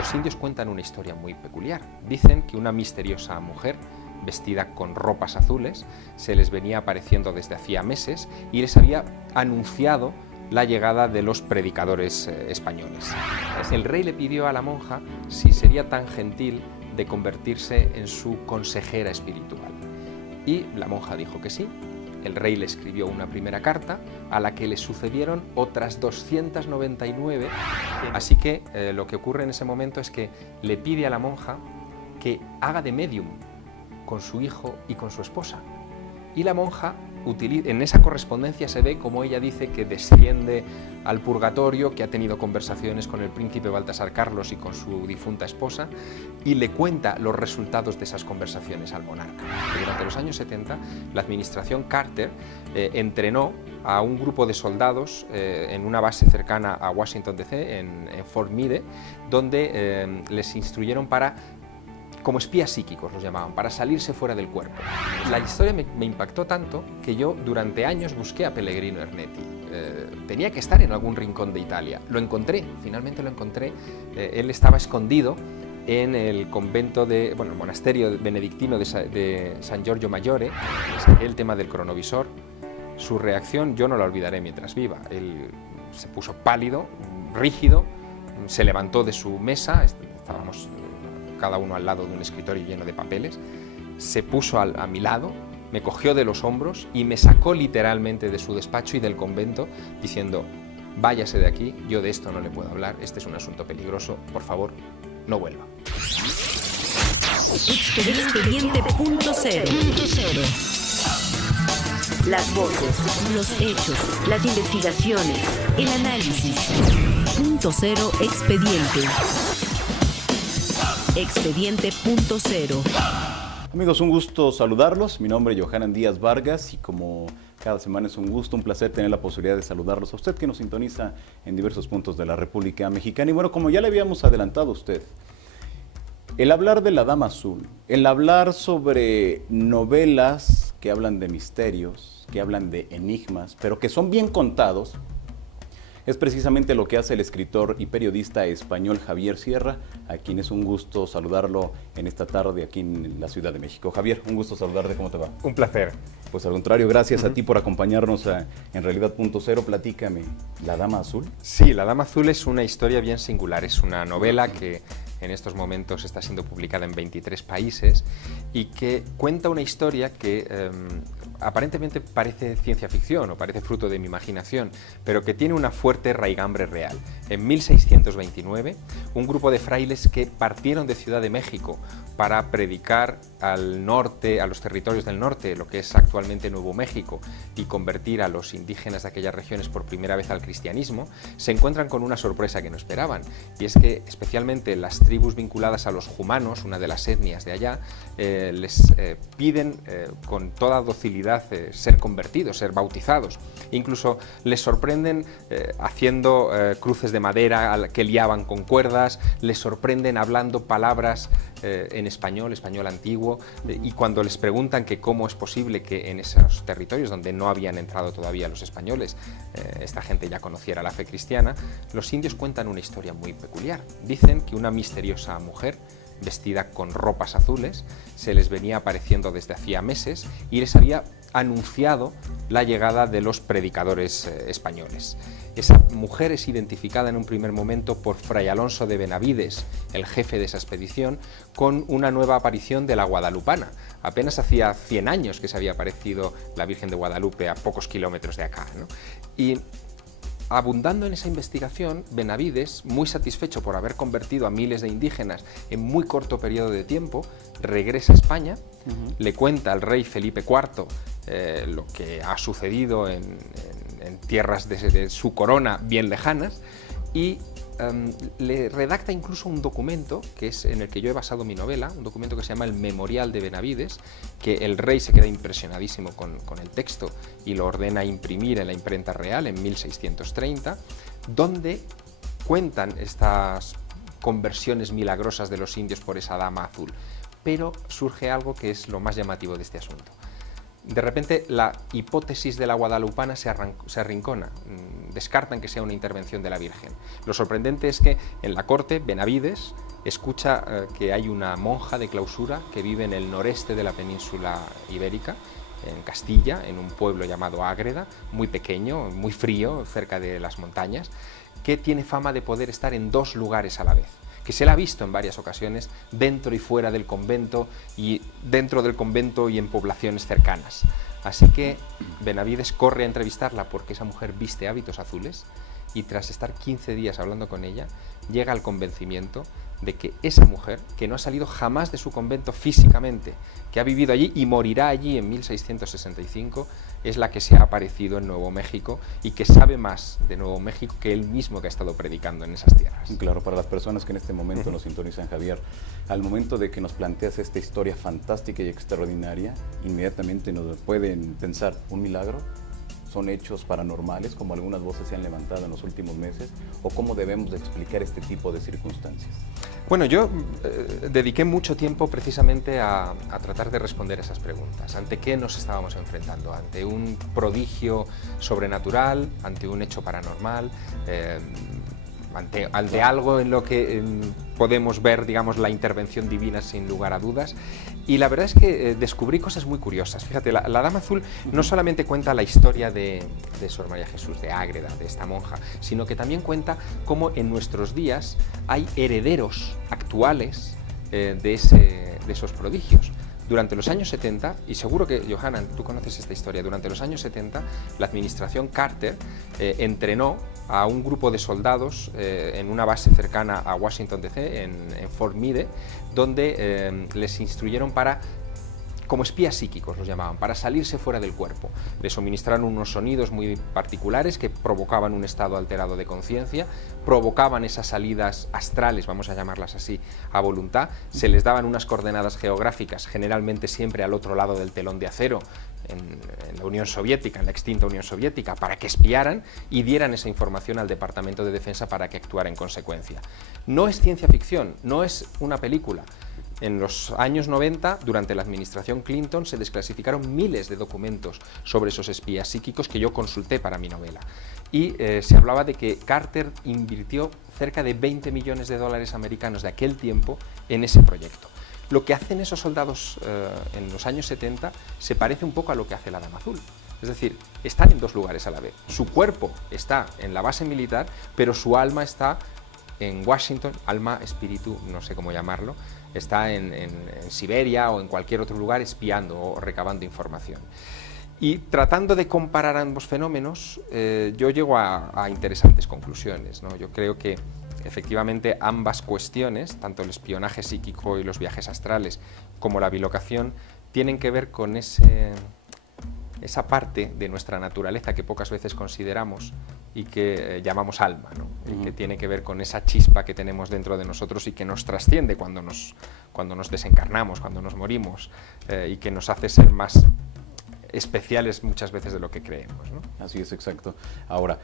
Los indios cuentan una historia muy peculiar. Dicen que una misteriosa mujer, vestida con ropas azules, se les venía apareciendo desde hacía meses y les había anunciado la llegada de los predicadores españoles. El rey le pidió a la monja si sería tan gentil de convertirse en su consejera espiritual. Y la monja dijo que sí. El rey le escribió una primera carta a la que le sucedieron otras 299, así que lo que ocurre en ese momento es que le pide a la monja que haga de médium con su hijo y con su esposa. Y la monja, en esa correspondencia se ve como ella dice que desciende al purgatorio, que ha tenido conversaciones con el príncipe Baltasar Carlos y con su difunta esposa, y le cuenta los resultados de esas conversaciones al monarca. Durante los años 70, la administración Carter entrenó a un grupo de soldados en una base cercana a Washington DC, en Fort Meade, donde les instruyeron como espías psíquicos los llamaban, para salirse fuera del cuerpo. La historia me impactó tanto que yo durante años busqué a Pellegrino Ernetti. Tenía que estar en algún rincón de Italia. Lo encontré, finalmente lo encontré. Él estaba escondido en el convento el monasterio benedictino de San Giorgio Maggiore. Le saqué el tema del cronovisor. Su reacción yo no la olvidaré mientras viva. Él se puso pálido, rígido, se levantó de su mesa, estábamos cada uno al lado de un escritorio lleno de papeles, se puso a mi lado, me cogió de los hombros y me sacó literalmente de su despacho y del convento diciendo: váyase de aquí, yo de esto no le puedo hablar, este es un asunto peligroso, por favor, no vuelva. Expediente punto cero. Las voces, los hechos, las investigaciones, el análisis. Punto cero expediente. Expediente punto cero. Amigos, un gusto saludarlos. Mi nombre es Johanan Díaz Vargas y como cada semana es un gusto, un placer tener la posibilidad de saludarlos a usted que nos sintoniza en diversos puntos de la República Mexicana. Y bueno, como ya le habíamos adelantado a usted, el hablar de la Dama Azul, el hablar sobre novelas que hablan de misterios, que hablan de enigmas, pero que son bien contados, es precisamente lo que hace el escritor y periodista español Javier Sierra, a quien es un gusto saludarlo en esta tarde aquí en la Ciudad de México. Javier, un gusto saludarte, ¿cómo te va? Un placer. Pues al contrario, gracias a ti por acompañarnos en Realidad Punto Cero. Platícame, ¿La Dama Azul? Sí, La Dama Azul es una historia bien singular, es una novela que en estos momentos está siendo publicada en 23 países y que cuenta una historia que aparentemente parece ciencia ficción o parece fruto de mi imaginación, pero que tiene una fuerte raigambre real. En 1629, un grupo de frailes que partieron de Ciudad de México para predicar al norte, a los territorios del norte, lo que es actualmente Nuevo México, y convertir a los indígenas de aquellas regiones por primera vez al cristianismo, se encuentran con una sorpresa que no esperaban, y es que especialmente las tribus vinculadas a los jumanos, una de las etnias de allá, les piden con toda docilidad ser convertidos, ser bautizados. Incluso les sorprenden haciendo cruces de madera que liaban con cuerdas, les sorprenden hablando palabras en español antiguo, y cuando les preguntan que cómo es posible que en esos territorios donde no habían entrado todavía los españoles, esta gente ya conociera la fe cristiana, los indios cuentan una historia muy peculiar. Dicen que una misteriosa mujer, vestida con ropas azules, se les venía apareciendo desde hacía meses y les había anunciado la llegada de los predicadores españoles. Esa mujer es identificada en un primer momento por Fray Alonso de Benavides, el jefe de esa expedición, con una nueva aparición de la Guadalupana. Apenas hacía 100 años que se había aparecido la Virgen de Guadalupe a pocos kilómetros de acá, ¿no? Y abundando en esa investigación, Benavides, muy satisfecho por haber convertido a miles de indígenas en muy corto periodo de tiempo, regresa a España, le cuenta al rey Felipe IV lo que ha sucedido en tierras de su corona bien lejanas, y le redacta incluso un documento que es en el que yo he basado mi novela, un documento que se llama el Memorial de Benavides, que el rey se queda impresionadísimo con el texto y lo ordena imprimir en la imprenta real en 1630, donde cuentan estas conversiones milagrosas de los indios por esa Dama Azul. Pero surge algo que es lo más llamativo de este asunto. De repente la hipótesis de la Guadalupana se arrincona, descartan que sea una intervención de la Virgen. Lo sorprendente es que en la corte Benavides escucha que hay una monja de clausura que vive en el noreste de la península ibérica, en Castilla, en un pueblo llamado Ágreda, muy pequeño, muy frío, cerca de las montañas, que tiene fama de poder estar en 2 lugares a la vez, que se la ha visto en varias ocasiones dentro y fuera del convento, y dentro del convento y en poblaciones cercanas. Así que Benavides corre a entrevistarla porque esa mujer viste hábitos azules, y tras estar 15 días hablando con ella, llega al convencimiento de que esa mujer, que no ha salido jamás de su convento físicamente, que ha vivido allí y morirá allí en 1665, es la que se ha aparecido en Nuevo México y que sabe más de Nuevo México que él mismo que ha estado predicando en esas tierras. Claro, para las personas que en este momento nos sintonizan, Javier, al momento de que nos planteas esta historia fantástica y extraordinaria, inmediatamente nos pueden pensar, ¿un milagro? ¿Son hechos paranormales, como algunas voces se han levantado en los últimos meses? ¿O cómo debemos de explicar este tipo de circunstancias? Bueno, yo dediqué mucho tiempo precisamente a tratar de responder esas preguntas. ¿Ante qué nos estábamos enfrentando? ¿Ante un prodigio sobrenatural? ¿Ante un hecho paranormal? Ante algo en lo que podemos ver, digamos, la intervención divina sin lugar a dudas. Y la verdad es que descubrí cosas muy curiosas. Fíjate, la Dama Azul no solamente cuenta la historia de Sor María Jesús de Ágreda, de esta monja, sino que también cuenta cómo en nuestros días hay herederos actuales de esos prodigios. Durante los años 70, y seguro que, Johanna, tú conoces esta historia, durante los años 70 la administración Carter entrenó a un grupo de soldados en una base cercana a Washington DC, en Fort Meade, donde les instruyeron como espías psíquicos los llamaban, para salirse fuera del cuerpo. Les suministraron unos sonidos muy particulares que provocaban un estado alterado de conciencia, provocaban esas salidas astrales, vamos a llamarlas así, a voluntad. Se les daban unas coordenadas geográficas, generalmente siempre al otro lado del telón de acero, en la Unión Soviética, en la extinta Unión Soviética, para que espiaran y dieran esa información al Departamento de Defensa para que actuara en consecuencia. No es ciencia ficción, no es una película. En los años 90, durante la administración Clinton, se desclasificaron miles de documentos sobre esos espías psíquicos que yo consulté para mi novela. Y se hablaba de que Carter invirtió cerca de 20 millones de dólares americanos de aquel tiempo en ese proyecto. Lo que hacen esos soldados en los años 70 se parece un poco a lo que hace la Dama Azul. Es decir, están en 2 lugares a la vez. Su cuerpo está en la base militar, pero su alma está en Washington, alma, espíritu, no sé cómo llamarlo, está en Siberia o en cualquier otro lugar espiando o recabando información. Y tratando de comparar ambos fenómenos, yo llego a interesantes conclusiones, ¿no? Yo creo que efectivamente ambas cuestiones, tanto el espionaje psíquico y los viajes astrales como la bilocación, tienen que ver con esa parte de nuestra naturaleza que pocas veces consideramos y que llamamos alma, ¿no? Y que tiene que ver con esa chispa que tenemos dentro de nosotros y que nos trasciende cuando nos desencarnamos, cuando nos morimos, y que nos hace ser más especiales muchas veces de lo que creemos, ¿no? Así es, exacto. Ahora,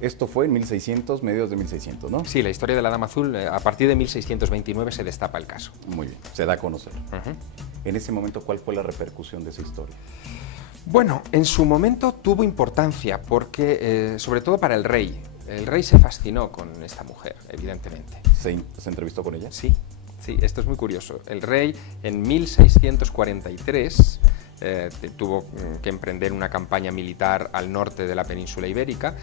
esto fue en 1600, mediados de 1600, ¿no? Sí, la historia de la Dama Azul, a partir de 1629 se destapa el caso. Muy bien, se da a conocer. En ese momento, ¿cuál fue la repercusión de esa historia? Bueno, en su momento tuvo importancia porque, sobre todo para el rey se fascinó con esta mujer, evidentemente. ¿Se entrevistó con ella? Sí, esto es muy curioso. El rey en 1643 tuvo que emprender una campaña militar al norte de la península ibérica,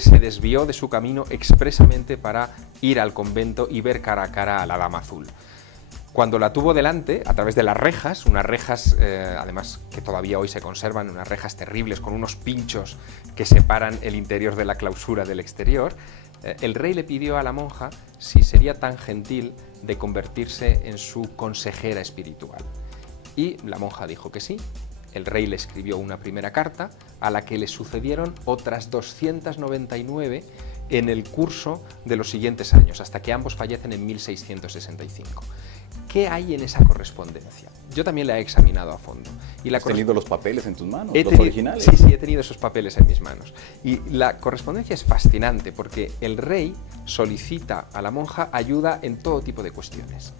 se desvió de su camino expresamente para ir al convento y ver cara a cara a la Dama Azul. Cuando la tuvo delante, a través de las rejas, unas rejas, además que todavía hoy se conservan, unas rejas terribles con unos pinchos que separan el interior de la clausura del exterior, el rey le pidió a la monja si sería tan gentil de convertirse en su consejera espiritual. Y la monja dijo que sí. El rey le escribió una primera carta a la que le sucedieron otras 299 en el curso de los siguientes años, hasta que ambos fallecen en 1665. ¿Qué hay en esa correspondencia? Yo también la he examinado a fondo. ¿Has tenido los papeles en tus manos, los originales? Sí, he tenido esos papeles en mis manos. Y la correspondencia es fascinante porque el rey solicita a la monja ayuda en todo tipo de cuestiones.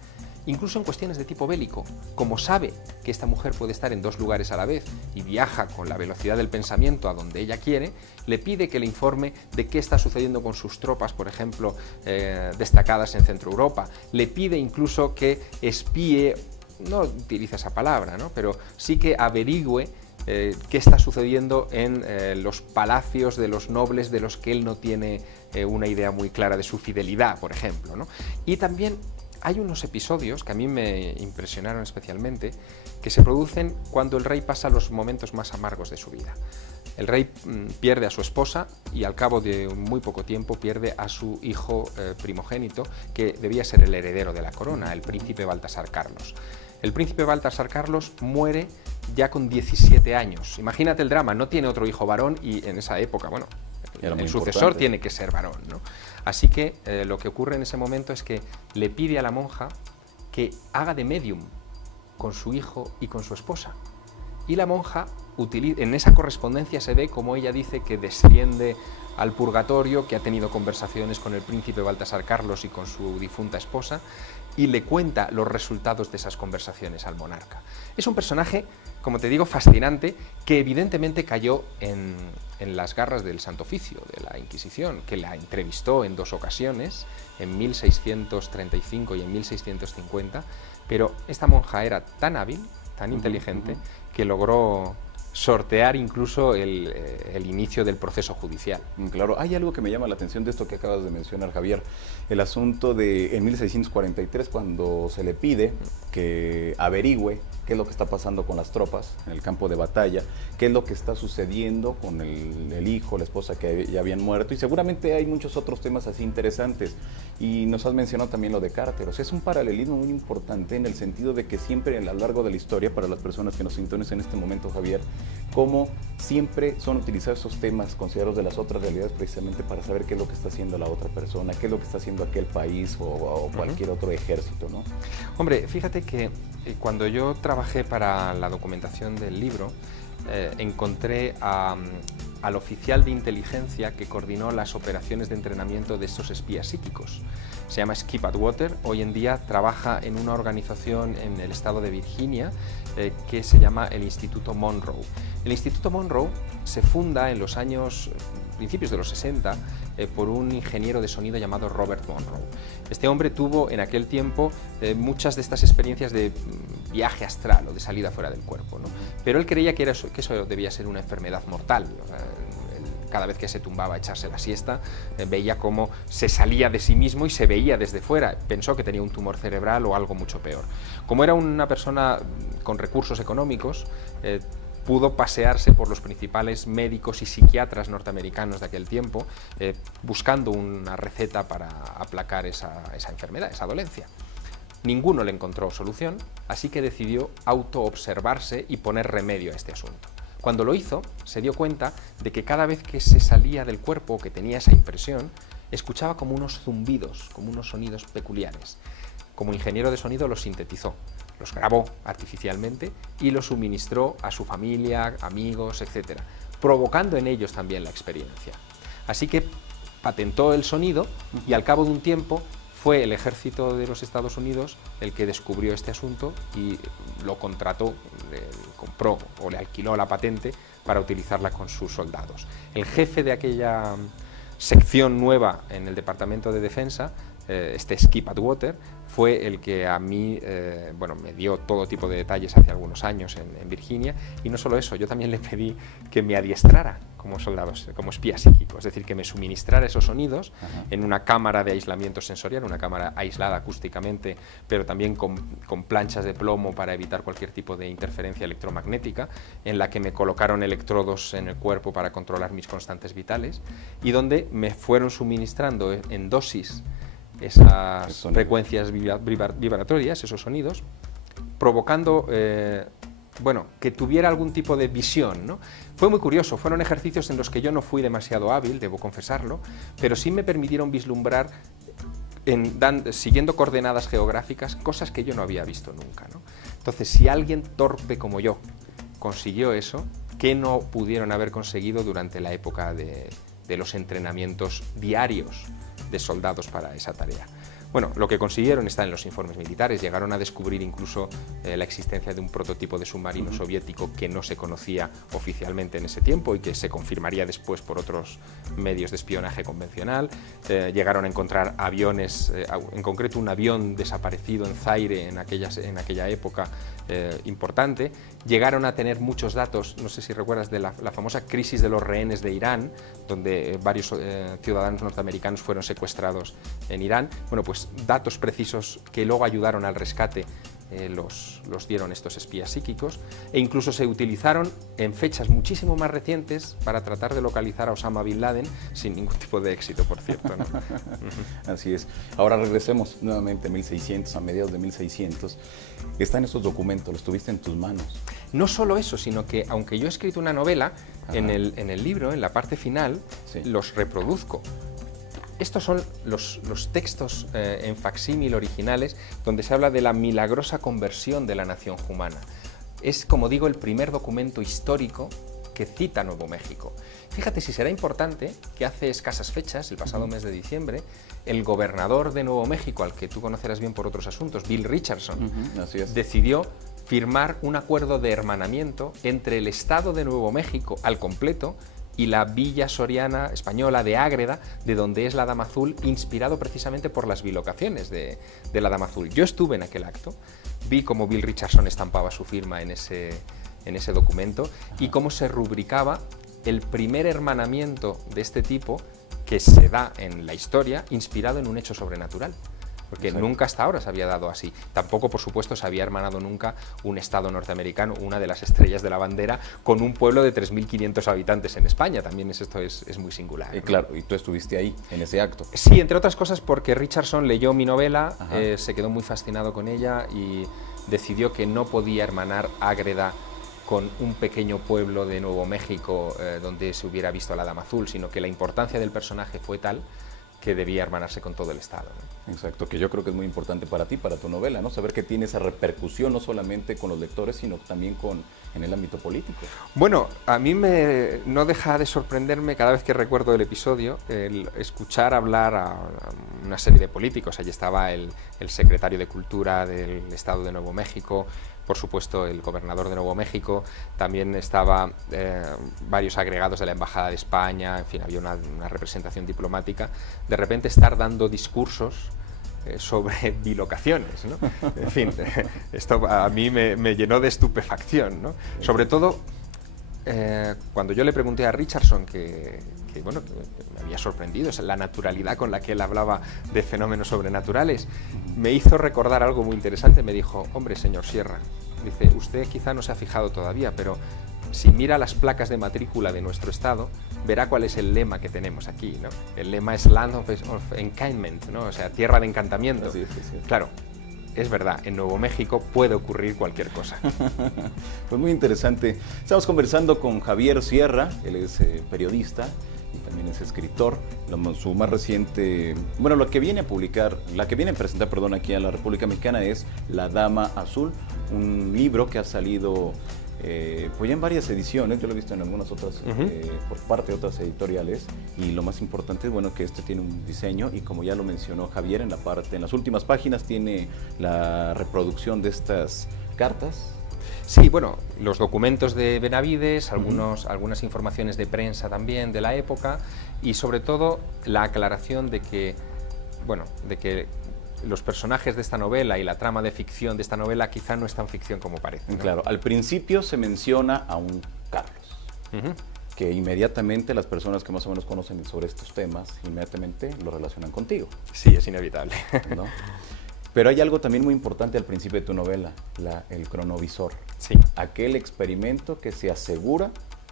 incluso en cuestiones de tipo bélico. Como sabe que esta mujer puede estar en 2 lugares a la vez y viaja con la velocidad del pensamiento a donde ella quiere, le pide que le informe de qué está sucediendo con sus tropas, por ejemplo, destacadas en Centro Europa. Le pide incluso que espíe, no utiliza esa palabra, ¿no?, pero sí que averigüe qué está sucediendo en los palacios de los nobles de los que él no tiene una idea muy clara de su fidelidad, por ejemplo, ¿no? Y también hay unos episodios que a mí me impresionaron especialmente, que se producen cuando el rey pasa los momentos más amargos de su vida. El rey pierde a su esposa y al cabo de muy poco tiempo pierde a su hijo primogénito, que debía ser el heredero de la corona, el príncipe Baltasar Carlos. El príncipe Baltasar Carlos muere ya con 17 años. Imagínate el drama, no tiene otro hijo varón y en esa época, bueno, el sucesor tiene que ser varón, ¿no? Así que lo que ocurre en ese momento es que le pide a la monja que haga de médium con su hijo y con su esposa. Y la monja, en esa correspondencia se ve como ella dice que desciende al purgatorio, que ha tenido conversaciones con el príncipe Baltasar Carlos y con su difunta esposa, y le cuenta los resultados de esas conversaciones al monarca. Es un personaje, como te digo, fascinante, que evidentemente cayó en las garras del Santo Oficio, de la Inquisición, que la entrevistó en 2 ocasiones, en 1635 y en 1650, pero esta monja era tan hábil, tan inteligente, que logró sortear incluso el inicio del proceso judicial. Claro, hay algo que me llama la atención de esto que acabas de mencionar, Javier, el asunto de en 1643, cuando se le pide que averigüe qué es lo que está pasando con las tropas en el campo de batalla, qué es lo que está sucediendo con el hijo, la esposa que ya habían muerto, y seguramente hay muchos otros temas así interesantes. Y nos has mencionado también lo de Carter. O sea, es un paralelismo muy importante en el sentido de que siempre a lo largo de la historia, para las personas que nos sintonizan en este momento, Javier, como siempre son utilizados esos temas considerados de las otras realidades precisamente para saber qué es lo que está haciendo la otra persona, qué es lo que está haciendo aquel país o cualquier otro ejército, ¿no? Hombre, fíjate que cuando yo trabajé para la documentación del libro, encontré al oficial de inteligencia que coordinó las operaciones de entrenamiento de estos espías psíquicos. Se llama Skip Atwater, hoy en día trabaja en una organización en el estado de Virginia que se llama el Instituto Monroe. El Instituto Monroe se funda en los principios de los 60 por un ingeniero de sonido llamado Robert Monroe. Este hombre tuvo en aquel tiempo muchas de estas experiencias de viaje astral o de salida fuera del cuerpo, ¿no? Pero él creía que eso debía ser una enfermedad mortal. O sea, cada vez que se tumbaba a echarse la siesta, veía cómo se salía de sí mismo y se veía desde fuera. Pensó que tenía un tumor cerebral o algo mucho peor. Como era una persona con recursos económicos, pudo pasearse por los principales médicos y psiquiatras norteamericanos de aquel tiempo, buscando una receta para aplacar esa enfermedad, esa dolencia. Ninguno le encontró solución, así que decidió autoobservarse y poner remedio a este asunto. Cuando lo hizo, se dio cuenta de que cada vez que se salía del cuerpo, que tenía esa impresión, escuchaba como unos zumbidos, como unos sonidos peculiares. Como ingeniero de sonido los sintetizó, los grabó artificialmente y los suministró a su familia, amigos, etc., provocando en ellos también la experiencia. Así que patentó el sonido y al cabo de un tiempo fue el ejército de los Estados Unidos el que descubrió este asunto y lo contrató, le compró o le alquiló la patente para utilizarla con sus soldados. El jefe de aquella sección nueva en el Departamento de Defensa, este Skip Atwater, fue el que a mí me dio todo tipo de detalles hace algunos años en Virginia, y no solo eso, yo también le pedí que me adiestrara como soldado, como espía psíquico, es decir, que me suministrara esos sonidos en una cámara de aislamiento sensorial, una cámara aislada acústicamente, pero también con planchas de plomo para evitar cualquier tipo de interferencia electromagnética, en la que me colocaron electrodos en el cuerpo para controlar mis constantes vitales, y donde me fueron suministrando en dosis esas frecuencias vibratorias, esos sonidos, provocando que tuviera algún tipo de visión, ¿no? Fue muy curioso, fueron ejercicios en los que yo no fui demasiado hábil, debo confesarlo, pero sí me permitieron vislumbrar, siguiendo coordenadas geográficas, cosas que yo no había visto nunca, ¿no? Entonces, si alguien torpe como yo consiguió eso, ¿qué no pudieron haber conseguido durante la época de los entrenamientos diarios de soldados para esa tarea? Bueno, lo que consiguieron está en los informes militares, llegaron a descubrir incluso la existencia de un prototipo de submarino soviético que no se conocía oficialmente en ese tiempo y que se confirmaría después por otros medios de espionaje convencional. Llegaron a encontrar aviones, en concreto un avión desaparecido en Zaire en aquella época importante. Llegaron a tener muchos datos, no sé si recuerdas, de la famosa crisis de los rehenes de Irán, donde varios ciudadanos norteamericanos fueron secuestrados en Irán. Bueno, pues datos precisos que luego ayudaron al rescate los dieron estos espías psíquicos, e incluso se utilizaron en fechas muchísimo más recientes para tratar de localizar a Osama Bin Laden, sin ningún tipo de éxito, por cierto, ¿no? Así es. Ahora regresemos nuevamente a 1600, a mediados de 1600. Están estos documentos, los tuviste en tus manos. No solo eso, sino que aunque yo he escrito una novela, en el libro, en la parte final, sí, los reproduzco. Estos son los textos en facsímil originales donde se habla de la milagrosa conversión de la nación jumana. Es, como digo, el primer documento histórico que cita Nuevo México. Fíjate si será importante que hace escasas fechas, el pasado mes de diciembre, el gobernador de Nuevo México, al que tú conocerás bien por otros asuntos, Bill Richardson, así es, decidió firmar un acuerdo de hermanamiento entre el Estado de Nuevo México al completo y la villa soriana española de Ágreda, de donde es la Dama Azul, inspirado precisamente por las bilocaciones de la Dama Azul. Yo estuve en aquel acto, vi cómo Bill Richardson estampaba su firma en ese documento y cómo se rubricaba el primer hermanamiento de este tipo que se da en la historia, inspirado en un hecho sobrenatural. Porque nunca hasta ahora se había dado así. Tampoco, por supuesto, se había hermanado nunca un Estado norteamericano, una de las estrellas de la bandera, con un pueblo de 3.500 habitantes en España. También esto es muy singular, ¿no? Claro, y tú estuviste ahí, en ese acto. Sí, entre otras cosas porque Richardson leyó mi novela, se quedó muy fascinado con ella y decidió que no podía hermanar Ágreda con un pequeño pueblo de Nuevo México donde se hubiera visto a la Dama Azul, sino que la importancia del personaje fue tal que debía hermanarse con todo el Estado, ¿no? Exacto, que yo creo que es muy importante para ti, para tu novela, ¿no? Saber que tiene esa repercusión no solamente con los lectores, sino también en el ámbito político. Bueno, a mí no deja de sorprenderme cada vez que recuerdo el episodio el escuchar hablar a una serie de políticos. Allí estaba el secretario de Cultura del Estado de Nuevo México, por supuesto el gobernador de Nuevo México, también estaba varios agregados de la Embajada de España, en fin, había una representación diplomática. De repente estar dando discursos sobre bilocaciones, ¿no? En fin, esto a mí me llenó de estupefacción, ¿no? Sobre todo cuando yo le pregunté a Richardson que me había sorprendido la naturalidad con la que él hablaba de fenómenos sobrenaturales, me hizo recordar algo muy interesante. Me dijo: hombre, señor Sierra, dice, usted quizá no se ha fijado todavía, pero si mira las placas de matrícula de nuestro estado, verá cuál es el lema que tenemos aquí, ¿no? El lema es Land of Enchantment, ¿no? O sea, tierra de encantamiento. Así es, sí. Claro, es verdad, en Nuevo México puede ocurrir cualquier cosa. Pues muy interesante. Estamos conversando con Javier Sierra, él es periodista y también es escritor. Su más reciente, bueno, la que viene a presentar, aquí en la República Mexicana es La Dama Azul, un libro que ha salido pues ya en varias ediciones. Yo lo he visto en algunas otras por parte de otras editoriales, y lo más importante es, bueno, que este tiene un diseño, y como ya lo mencionó Javier, en las últimas páginas tiene la reproducción de estas cartas. Sí, bueno, los documentos de Benavides, algunas informaciones de prensa también de la época, y sobre todo la aclaración de que los personajes de esta novela y la trama de ficción de esta novela quizá no es tan ficción como parece, ¿no? Claro, al principio se menciona a un Carlos, que inmediatamente las personas que más o menos conocen sobre estos temas, inmediatamente lo relacionan contigo. Sí, es inevitable, ¿no? Pero hay algo también muy importante al principio de tu novela, el cronovisor. Sí. Aquel experimento que se asegura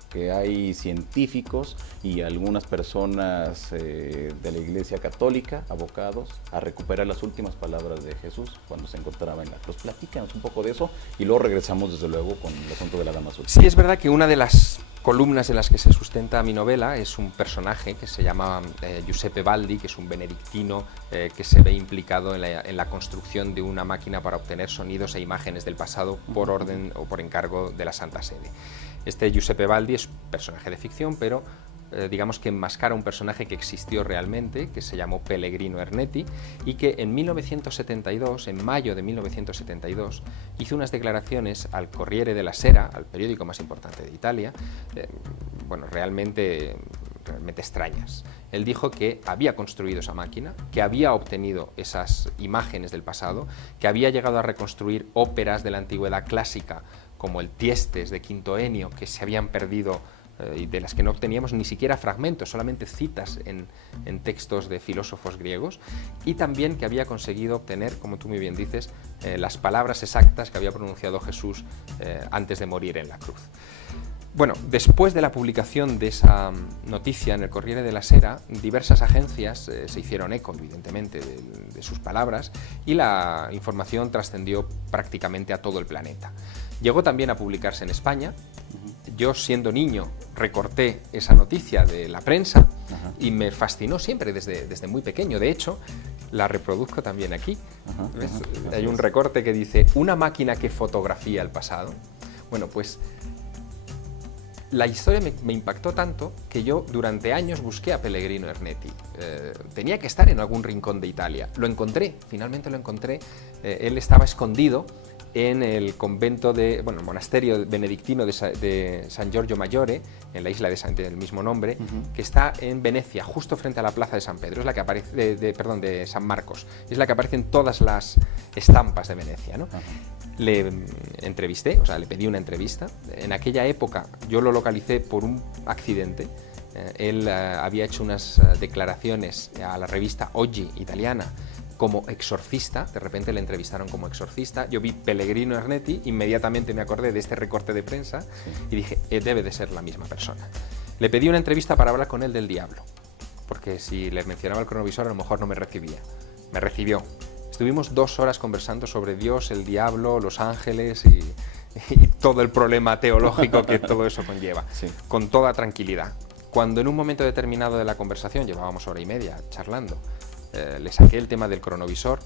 que hay científicos y algunas personas de la Iglesia Católica abocados a recuperar las últimas palabras de Jesús cuando se encontraba en la cruz. Platícanos un poco de eso y luego regresamos desde luego con el asunto de la Dama Azul. Sí, es verdad que una de las columnas en las que se sustenta mi novela es un personaje que se llama Giuseppe Baldi, que es un benedictino que se ve implicado en la construcción de una máquina para obtener sonidos e imágenes del pasado por orden o por encargo de la Santa Sede. Este Giuseppe Baldi es un personaje de ficción, pero digamos que enmascara un personaje que existió realmente, que se llamó Pellegrino Ernetti, y que en 1972, en mayo de 1972, hizo unas declaraciones al Corriere della Sera, al periódico más importante de Italia, bueno, realmente extrañas. Él dijo que había construido esa máquina, que había obtenido esas imágenes del pasado, que había llegado a reconstruir óperas de la antigüedad clásica, como el Tiestes de Quinto Ennio, que se habían perdido y de las que no obteníamos ni siquiera fragmentos, solamente citas en textos de filósofos griegos, y también que había conseguido obtener, como tú muy bien dices, las palabras exactas que había pronunciado Jesús antes de morir en la cruz. Bueno, después de la publicación de esa noticia en el Corriere della Sera, diversas agencias se hicieron eco, evidentemente, de sus palabras, y la información trascendió prácticamente a todo el planeta. Llegó también a publicarse en España. Yo, siendo niño, recorté esa noticia de la prensa y me fascinó siempre desde muy pequeño. De hecho, la reproduzco también aquí. ¿Ves? Hay un recorte que dice: una máquina que fotografía el pasado. Bueno, pues la historia me impactó tanto que yo durante años busqué a Pellegrino Ernetti. Tenía que estar en algún rincón de Italia. Lo encontré, finalmente lo encontré. Él estaba escondido en el convento el monasterio benedictino de San Giorgio Maggiore, en la isla del mismo nombre, que está en Venecia, justo frente a la plaza de San Pedro, es la que aparece, de San Marcos, es la que aparece en todas las estampas de Venecia, ¿no? Le entrevisté, o sea, le pedí una entrevista. En aquella época yo lo localicé por un accidente. Él había hecho unas declaraciones a la revista Oggi italiana como exorcista, de repente le entrevistaron como exorcista. Yo vi Pellegrino Ernetti, inmediatamente me acordé de este recorte de prensa y dije, debe de ser la misma persona. Le pedí una entrevista para hablar con él del diablo, porque si le mencionaba el cronovisor a lo mejor no me recibía. Me recibió. Estuvimos 2 horas conversando sobre Dios, el diablo, los ángeles y todo el problema teológico que todo eso conlleva, con toda tranquilidad. Cuando en un momento determinado de la conversación, llevábamos 1 hora y media charlando, le saqué el tema del cronovisor,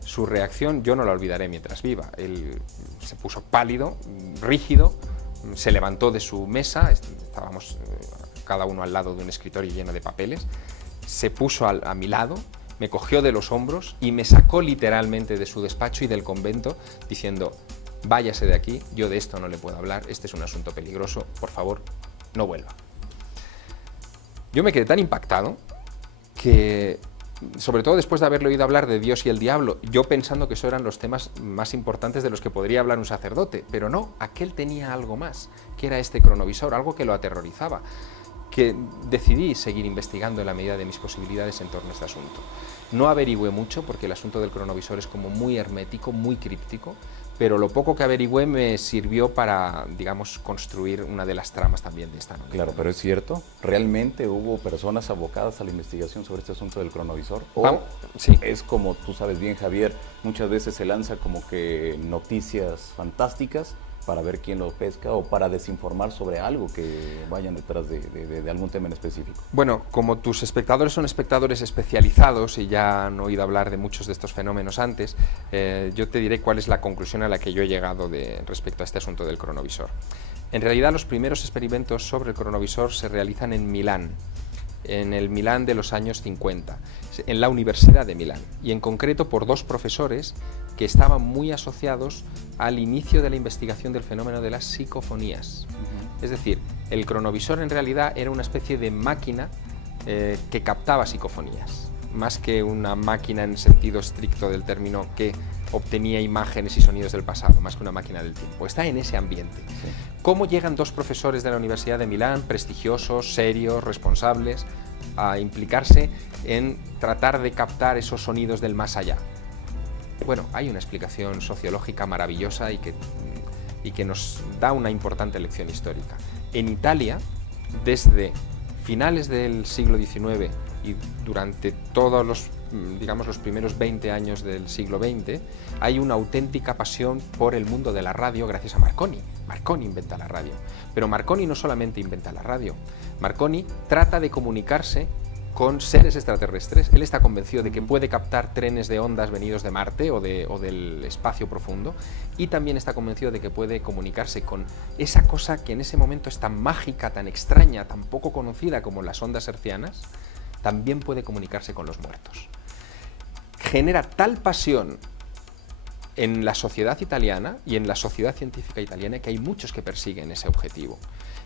su reacción yo no la olvidaré mientras viva. Él se puso pálido, rígido, se levantó de su mesa, estábamos cada uno al lado de un escritorio lleno de papeles, se puso a mi lado, me cogió de los hombros y me sacó literalmente de su despacho y del convento diciendo: váyase de aquí, yo de esto no le puedo hablar, este es un asunto peligroso, por favor, no vuelva. Yo me quedé tan impactado que, sobre todo después de haberle oído hablar de Dios y el diablo, yo pensando que esos eran los temas más importantes de los que podría hablar un sacerdote, pero no, aquel tenía algo más, que era este cronovisor, algo que lo aterrorizaba, que decidí seguir investigando en la medida de mis posibilidades en torno a este asunto. No averigüé mucho porque el asunto del cronovisor es como muy hermético, muy críptico, pero lo poco que averigüé me sirvió para, digamos, construir una de las tramas también de esta novela. Claro, pero es cierto, ¿realmente hubo personas abocadas a la investigación sobre este asunto del cronovisor? ¿O sí, es como tú sabes bien, Javier, muchas veces se lanza como que noticias fantásticas para ver quién lo pesca o para desinformar sobre algo que vayan detrás de algún tema en específico? Bueno, como tus espectadores son espectadores especializados y ya han oído hablar de muchos de estos fenómenos antes, yo te diré cuál es la conclusión a la que yo he llegado respecto a este asunto del cronovisor. En realidad, los primeros experimentos sobre el cronovisor se realizan en Milán, en el Milán de los años 50, en la Universidad de Milán, y en concreto por 2 profesores que estaban muy asociados al inicio de la investigación del fenómeno de las psicofonías. Es decir, el cronovisor en realidad era una especie de máquina que captaba psicofonías, más que una máquina en sentido estricto del término que obtenía imágenes y sonidos del pasado, más que una máquina del tiempo. Está en ese ambiente. Sí. ¿Cómo llegan 2 profesores de la Universidad de Milán, prestigiosos, serios, responsables, a implicarse en tratar de captar esos sonidos del más allá? Bueno, hay una explicación sociológica maravillosa y que nos da una importante lección histórica. En Italia, desde finales del siglo XIX y durante todos los primeros 20 años del siglo XX, hay una auténtica pasión por el mundo de la radio gracias a Marconi. Marconi inventa la radio. Pero Marconi no solamente inventa la radio. Marconi trata de comunicarse con seres extraterrestres. Él está convencido de que puede captar trenes de ondas venidos de Marte o del espacio profundo, y también está convencido de que puede comunicarse con esa cosa que en ese momento es tan mágica, tan extraña, tan poco conocida como las ondas hertzianas. También puede comunicarse con los muertos. Genera tal pasión en la sociedad italiana y en la sociedad científica italiana que hay muchos que persiguen ese objetivo.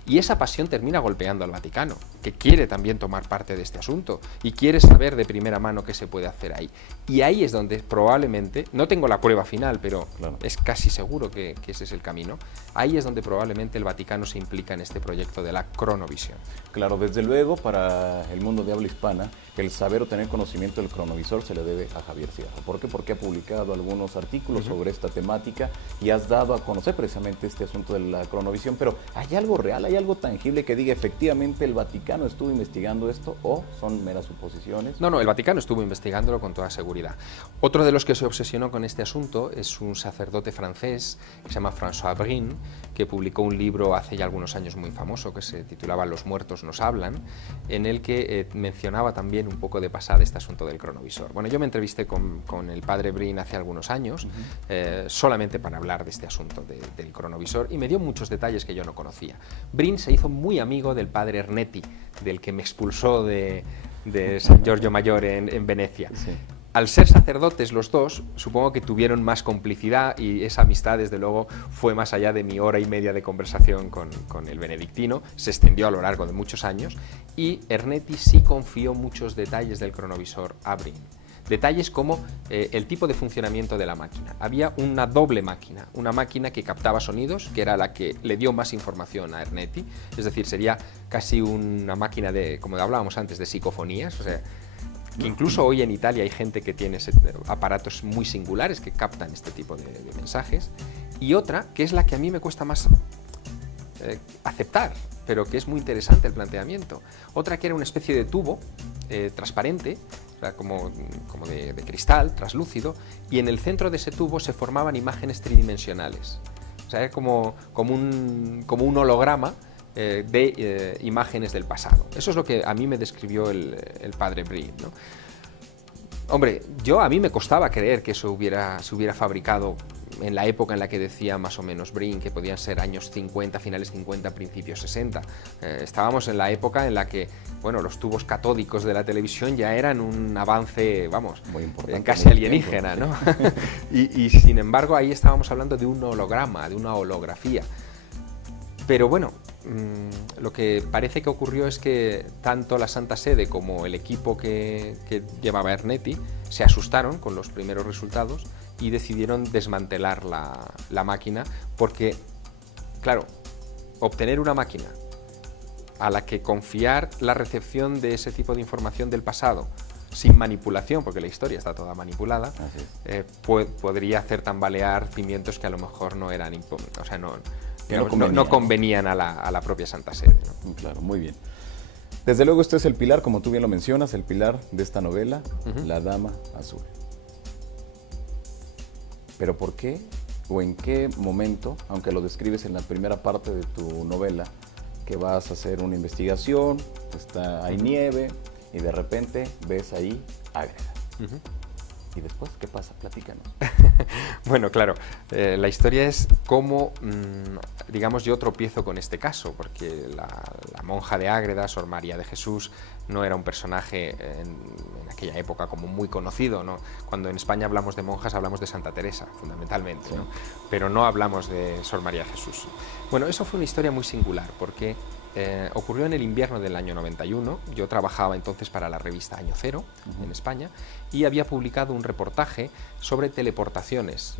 Y esa pasión termina golpeando al Vaticano, que quiere también tomar parte de este asunto y quiere saber de primera mano qué se puede hacer ahí. Y ahí es donde probablemente, no tengo la prueba final, pero claro, es casi seguro que ese es el camino, ahí es donde probablemente el Vaticano se implica en este proyecto de la cronovisión. Claro, desde luego, para el mundo de habla hispana, el saber o tener conocimiento del cronovisor se le debe a Javier Sierra. ¿Por qué? Porque ha publicado algunos artículos sobre esta temática y has dado a conocer precisamente este asunto de la cronovisión, pero ¿hay algo real, hay algo tangible que diga efectivamente el Vaticano estuvo investigando esto o son meras suposiciones? No, el Vaticano estuvo investigándolo con toda seguridad. Otro de los que se obsesionó con este asunto es un sacerdote francés que se llama François Brin, que publicó un libro hace ya algunos años muy famoso que se titulaba Los muertos nos hablan, en el que mencionaba también un poco de pasada este asunto del cronovisor. Bueno, yo me entrevisté con el padre Brin hace algunos años, solamente para hablar de este asunto del cronovisor, y me dio muchos detalles que yo no conocía. Brin se hizo muy amigo del padre Ernetti, del que me expulsó de San Giorgio Maggiore en Venecia. Sí. Al ser sacerdotes los dos, supongo que tuvieron más complicidad, y esa amistad desde luego fue más allá de mi hora y media de conversación con el benedictino, se extendió a lo largo de muchos años, y Ernetti sí confió muchos detalles del cronovisor a Brin. Detalles como el tipo de funcionamiento de la máquina. Había una doble máquina, una máquina que captaba sonidos, que era la que le dio más información a Ernetti, es decir, sería casi una máquina de, como hablábamos antes, de psicofonías, o sea, que incluso hoy en Italia hay gente que tiene aparatos muy singulares que captan este tipo de mensajes, y otra, que es la que a mí me cuesta más aceptar, pero que es muy interesante el planteamiento. Otra que era una especie de tubo transparente, como de cristal, translúcido, y en el centro de ese tubo se formaban imágenes tridimensionales. O sea, era como un holograma de imágenes del pasado. Eso es lo que a mí me describió el padre Brin, ¿no? Hombre, a mí me costaba creer que eso se hubiera fabricado en la época en la que decía más o menos Brin, que podían ser años 50, finales 50, principios 60. Estábamos en la época en la que, bueno, los tubos catódicos de la televisión ya eran un avance, vamos, muy importante, casi alienígena, ¿no? y sin embargo ahí estábamos hablando de un holograma, de una holografía. Pero bueno, lo que parece que ocurrió es que tanto la Santa Sede como el equipo que llevaba Ernetti se asustaron con los primeros resultados y decidieron desmantelar la máquina, porque, claro, obtener una máquina a la que confiar la recepción de ese tipo de información del pasado sin manipulación, porque la historia está toda manipulada, podría hacer tambalear cimientos que a lo mejor no eran, o sea, no convenían a la propia Santa Sede, ¿no? Claro, muy bien. Desde luego este es el pilar, como tú bien lo mencionas, el pilar de esta novela, La Dama Azul. Pero ¿por qué o en qué momento, aunque lo describes en la primera parte de tu novela, que vas a hacer una investigación, hay nieve y de repente ves ahí Ágreda? ¿Y después qué pasa? Platícanos. Bueno, claro, la historia es cómo, digamos, yo tropiezo con este caso, porque la monja de Ágreda, Sor María de Jesús, no era un personaje en aquella época como muy conocido, ¿no? Cuando en España hablamos de monjas hablamos de Santa Teresa, fundamentalmente, ¿no? Pero no hablamos de Sor María de Jesús. Bueno, eso fue una historia muy singular, porque ocurrió en el invierno del año 91, yo trabajaba entonces para la revista Año Cero en España, y había publicado un reportaje sobre teleportaciones.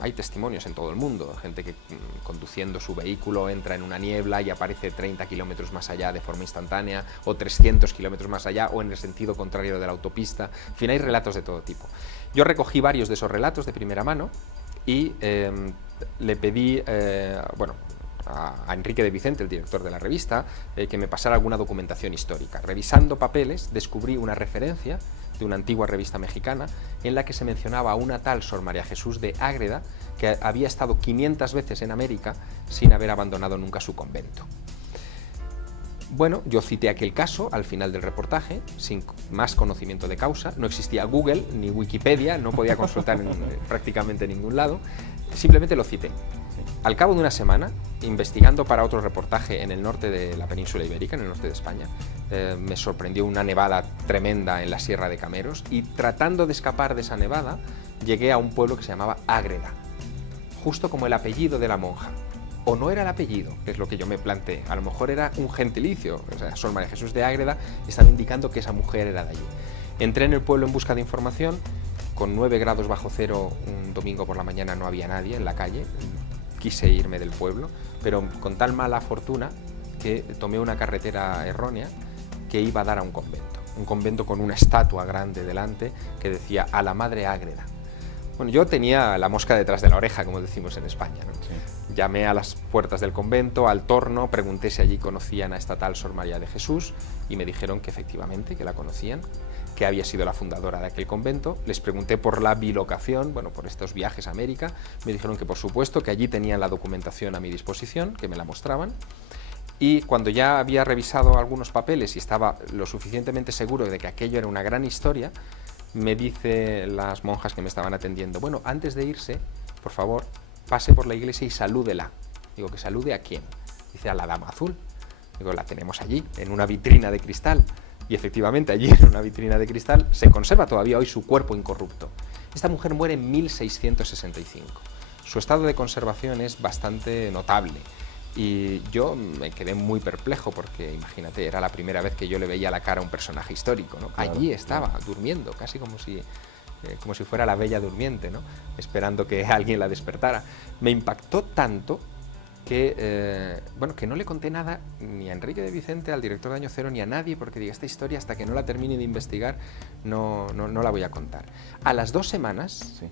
Hay testimonios en todo el mundo, gente que conduciendo su vehículo entra en una niebla y aparece 30 kilómetros más allá de forma instantánea, o 300 kilómetros más allá, o en el sentido contrario de la autopista. En fin, hay relatos de todo tipo. Yo recogí varios de esos relatos de primera mano y le pedí, a Enrique de Vicente, el director de la revista, que me pasara alguna documentación histórica. Revisando papeles, descubrí una referencia de una antigua revista mexicana en la que se mencionaba a una tal Sor María Jesús de Ágreda, que había estado 500 veces en América sin haber abandonado nunca su convento. Bueno, yo cité aquel caso al final del reportaje, sin más conocimiento de causa. No existía Google ni Wikipedia, no podía consultar en prácticamente ningún lado. Simplemente lo cité. Al cabo de una semana, investigando para otro reportaje en el norte de la península ibérica, en el norte de España, me sorprendió una nevada tremenda en la Sierra de Cameros y tratando de escapar de esa nevada, llegué a un pueblo que se llamaba Ágreda, justo como el apellido de la monja. O no era el apellido, que es lo que yo me planteé, a lo mejor era un gentilicio, o sea, Sor María Jesús de Ágreda estaba indicando que esa mujer era de allí. Entré en el pueblo en busca de información, con 9 grados bajo cero un domingo por la mañana no había nadie en la calle, quise irme del pueblo, pero con tal mala fortuna que tomé una carretera errónea que iba a dar a un convento con una estatua grande delante que decía a la Madre Ágreda. Bueno, yo tenía la mosca detrás de la oreja, como decimos en España, ¿no? Sí. Llamé a las puertas del convento, al torno, pregunté si allí conocían a esta tal Sor María de Jesús y me dijeron que efectivamente, que la conocían, que había sido la fundadora de aquel convento. Les pregunté por la bilocación, bueno, por estos viajes a América. Me dijeron que por supuesto, que allí tenían la documentación a mi disposición, que me la mostraban. Y cuando ya había revisado algunos papeles y estaba lo suficientemente seguro de que aquello era una gran historia, me dice las monjas que me estaban atendiendo, bueno, antes de irse, por favor, pase por la iglesia y salúdela. Digo, ¿que salude a quién? Dice, a la Dama Azul. Digo, la tenemos allí, en una vitrina de cristal. Y efectivamente, allí en una vitrina de cristal se conserva todavía hoy su cuerpo incorrupto. Esta mujer muere en 1665. Su estado de conservación es bastante notable. Y yo me quedé muy perplejo porque, imagínate, era la primera vez que yo le veía la cara a un personaje histórico, ¿no? Claro, allí estaba, durmiendo, casi como si fuera la Bella Durmiente, ¿no? Esperando que alguien la despertara. Me impactó tanto que, bueno, que no le conté nada ni a Enrique de Vicente, al director de Año Cero, ni a nadie, porque digo, esta historia hasta que no la termine de investigar no la voy a contar. A las 2 semanas sí,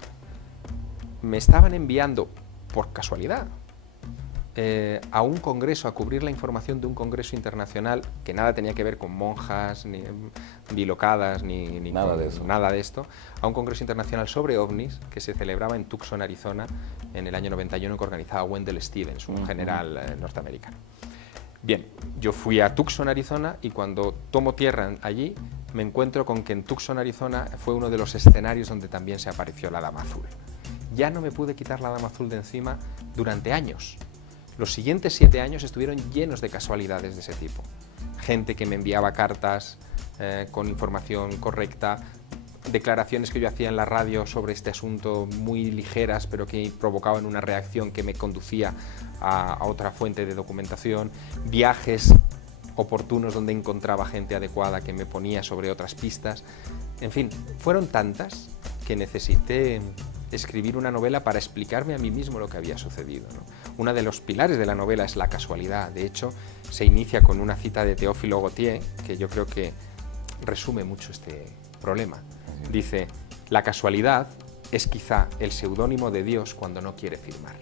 me estaban enviando, por casualidad, a un congreso, a cubrir la información de un congreso internacional que nada tenía que ver con monjas, ni bilocadas, ni nada de esto, a un congreso internacional sobre ovnis que se celebraba en Tucson, Arizona, en el año 91, que organizaba Wendell Stevens, un general norteamericano. Bien, yo fui a Tucson, Arizona, y cuando tomo tierra allí, me encuentro con que en Tucson, Arizona, fue uno de los escenarios donde también se apareció la Dama Azul. Ya no me pude quitar la Dama Azul de encima durante años. Los siguientes 7 años estuvieron llenos de casualidades de ese tipo. Gente que me enviaba cartas con información correcta, declaraciones que yo hacía en la radio sobre este asunto muy ligeras, pero que provocaban una reacción que me conducía a otra fuente de documentación, viajes oportunos donde encontraba gente adecuada que me ponía sobre otras pistas. En fin, fueron tantas que necesité escribir una novela para explicarme a mí mismo lo que había sucedido, ¿no? Uno de los pilares de la novela es la casualidad. De hecho, se inicia con una cita de Théophile Gautier, que yo creo que resume mucho este problema. Dice, la casualidad es quizá el seudónimo de Dios cuando no quiere firmar.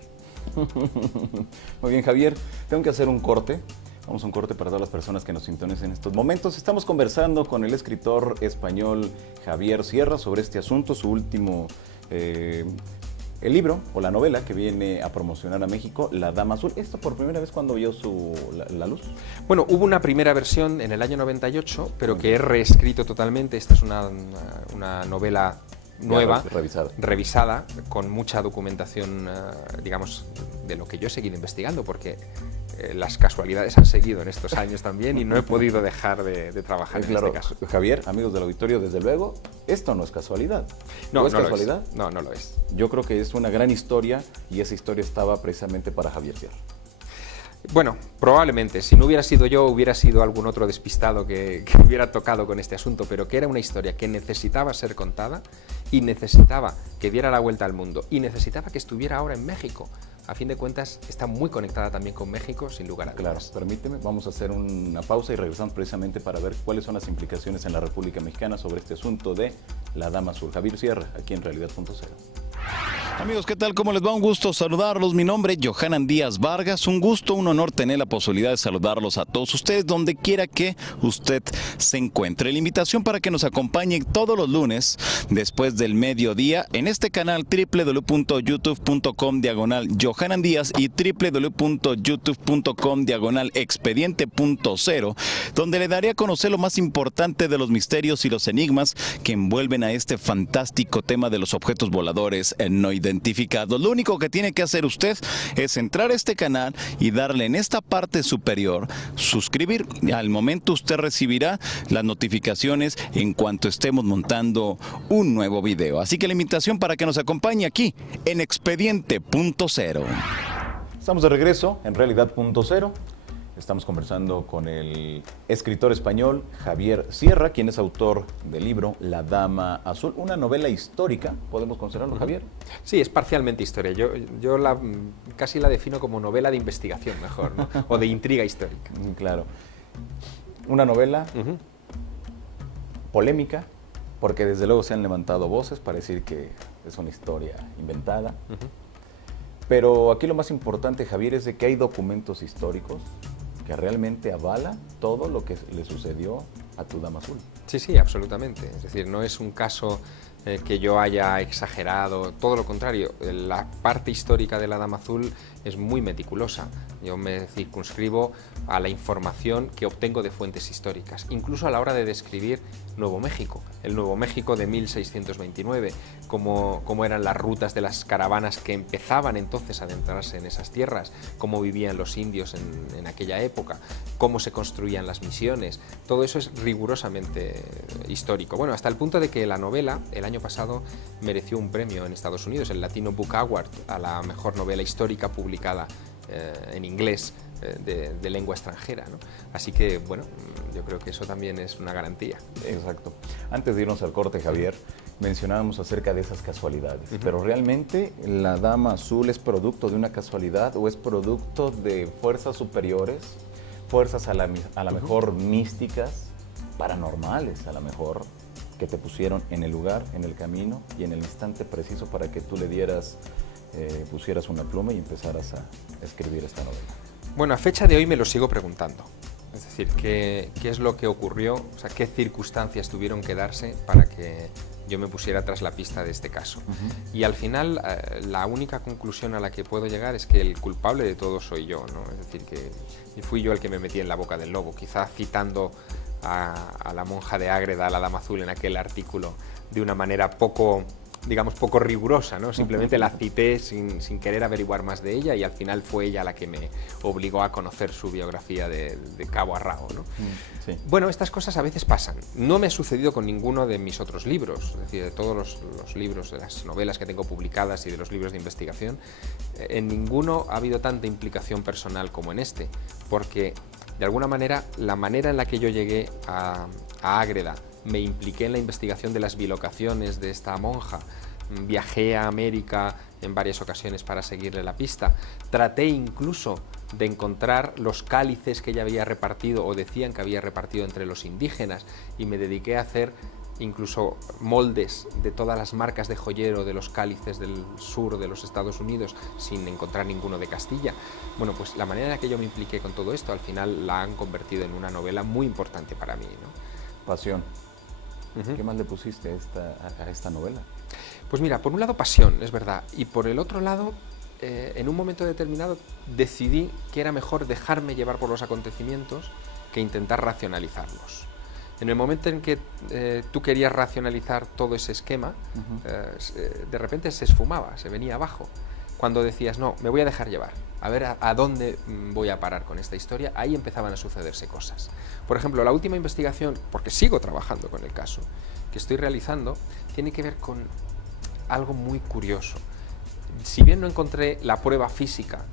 Muy bien, Javier, tengo que hacer un corte. Vamos a un corte para todas las personas que nos sintonizan en estos momentos. Estamos conversando con el escritor español Javier Sierra sobre este asunto, su último el libro o la novela que viene a promocionar a México, La Dama Azul. ¿Esto por primera vez cuando vio la luz? Bueno, hubo una primera versión en el año 98, pero que he reescrito totalmente. Esta es una novela nueva, revisada, con mucha documentación, digamos, de lo que yo he seguido investigando, porque las casualidades han seguido en estos años también y no he podido dejar de trabajar en este caso. Javier, amigos del auditorio, desde luego, esto no es casualidad. ¿No es casualidad? No, no lo es. Yo creo que es una gran historia y esa historia estaba precisamente para Javier Sierra. Bueno, probablemente, si no hubiera sido yo, hubiera sido algún otro despistado que hubiera tocado con este asunto, pero que era una historia que necesitaba ser contada y necesitaba que diera la vuelta al mundo y necesitaba que estuviera ahora en México. A fin de cuentas, está muy conectada también con México, sin lugar a dudas. Claro, permíteme, vamos a hacer una pausa y regresamos precisamente para ver cuáles son las implicaciones en la República Mexicana sobre este asunto de la Dama Azul. Javier Sierra, aquí en Realidad.0. Amigos, ¿qué tal? ¿Cómo les va? Un gusto saludarlos. Mi nombre es Johanan Díaz Vargas. Un gusto, un honor tener la posibilidad de saludarlos a todos ustedes, donde quiera que usted se encuentre. La invitación para que nos acompañe todos los lunes, después del mediodía, en este canal www.youtube.com/Johanan Díaz y www.youtube.com/expediente.0, donde le daré a conocer lo más importante de los misterios y los enigmas que envuelven a este fantástico tema de los objetos voladores no identificados. Lo único que tiene que hacer usted es entrar a este canal y darle en esta parte superior suscribir. Al momento usted recibirá las notificaciones en cuanto estemos montando un nuevo video. Así que la invitación para que nos acompañe aquí en Expediente.0. Estamos de regreso en Realidad.0. Estamos conversando con el escritor español Javier Sierra, quien es autor del libro La Dama Azul, una novela histórica, ¿podemos considerarlo, Javier? Sí, es parcialmente historia. Yo casi la defino como novela de investigación, mejor, ¿no? O de intriga histórica. Claro. Una novela polémica, porque desde luego se han levantado voces para decir que es una historia inventada. Pero aquí lo más importante, Javier, es de que hay documentos históricos que realmente avala todo lo que le sucedió a tu Dama Azul. Sí, sí, absolutamente. Es decir, no es un caso que yo haya exagerado, todo lo contrario. La parte histórica de la Dama Azul es muy meticulosa. Yo me circunscribo a la información que obtengo de fuentes históricas, incluso a la hora de describir Nuevo México, el Nuevo México de 1629, cómo eran las rutas de las caravanas que empezaban entonces a adentrarse en esas tierras, cómo vivían los indios en aquella época, cómo se construían las misiones. Todo eso es rigurosamente histórico. Bueno, hasta el punto de que la novela, el año pasado, mereció un premio en Estados Unidos, el Latino Book Award, a la mejor novela histórica publicada en inglés de lengua extranjera, ¿no? Así que, bueno, yo creo que eso también es una garantía. Exacto. Antes de irnos al corte, Javier, mencionábamos acerca de esas casualidades, pero ¿realmente la Dama Azul es producto de una casualidad o es producto de fuerzas superiores, fuerzas a la mejor místicas, paranormales a lo mejor, que te pusieron en el lugar, en el camino y en el instante preciso para que tú le dieras, pusieras una pluma y empezaras a escribir esta novela? Bueno, a fecha de hoy me lo sigo preguntando. Es decir, ¿qué es lo que ocurrió? O sea, ¿qué circunstancias tuvieron que darse para que yo me pusiera tras la pista de este caso? Y al final, la única conclusión a la que puedo llegar es que el culpable de todo soy yo, ¿no? Es decir, que fui yo el que me metí en la boca del lobo, quizá citando a la monja de Ágreda, a la Dama Azul, en aquel artículo, de una manera poco, digamos, poco rigurosa, ¿no? Simplemente la cité sin querer averiguar más de ella y al final fue ella la que me obligó a conocer su biografía de cabo a rabo, ¿no? Sí. Bueno, estas cosas a veces pasan. No me ha sucedido con ninguno de mis otros libros, es decir, de todos los libros, de las novelas que tengo publicadas y de los libros de investigación, en ninguno ha habido tanta implicación personal como en este, porque de alguna manera la manera en la que yo llegué a Ágreda, me impliqué en la investigación de las bilocaciones de esta monja, viajé a América en varias ocasiones para seguirle la pista, traté incluso de encontrar los cálices que ella había repartido o decían que había repartido entre los indígenas y me dediqué a hacer incluso moldes de todas las marcas de joyero de los cálices del sur de los Estados Unidos sin encontrar ninguno de Castilla. Bueno, pues la manera en la que yo me impliqué con todo esto al final la han convertido en una novela muy importante para mí, ¿no? Pasión. ¿Qué más le pusiste a esta novela? Pues mira, por un lado pasión, es verdad, y por el otro lado, en un momento determinado decidí que era mejor dejarme llevar por los acontecimientos que intentar racionalizarlos. En el momento en que tú querías racionalizar todo ese esquema, de repente se esfumaba, se venía abajo. Cuando decías, no, me voy a dejar llevar, a ver a dónde voy a parar con esta historia, ahí empezaban a sucederse cosas. Por ejemplo, la última investigación, porque sigo trabajando con el caso, que estoy realizando, tiene que ver con algo muy curioso. Si bien no encontré la prueba física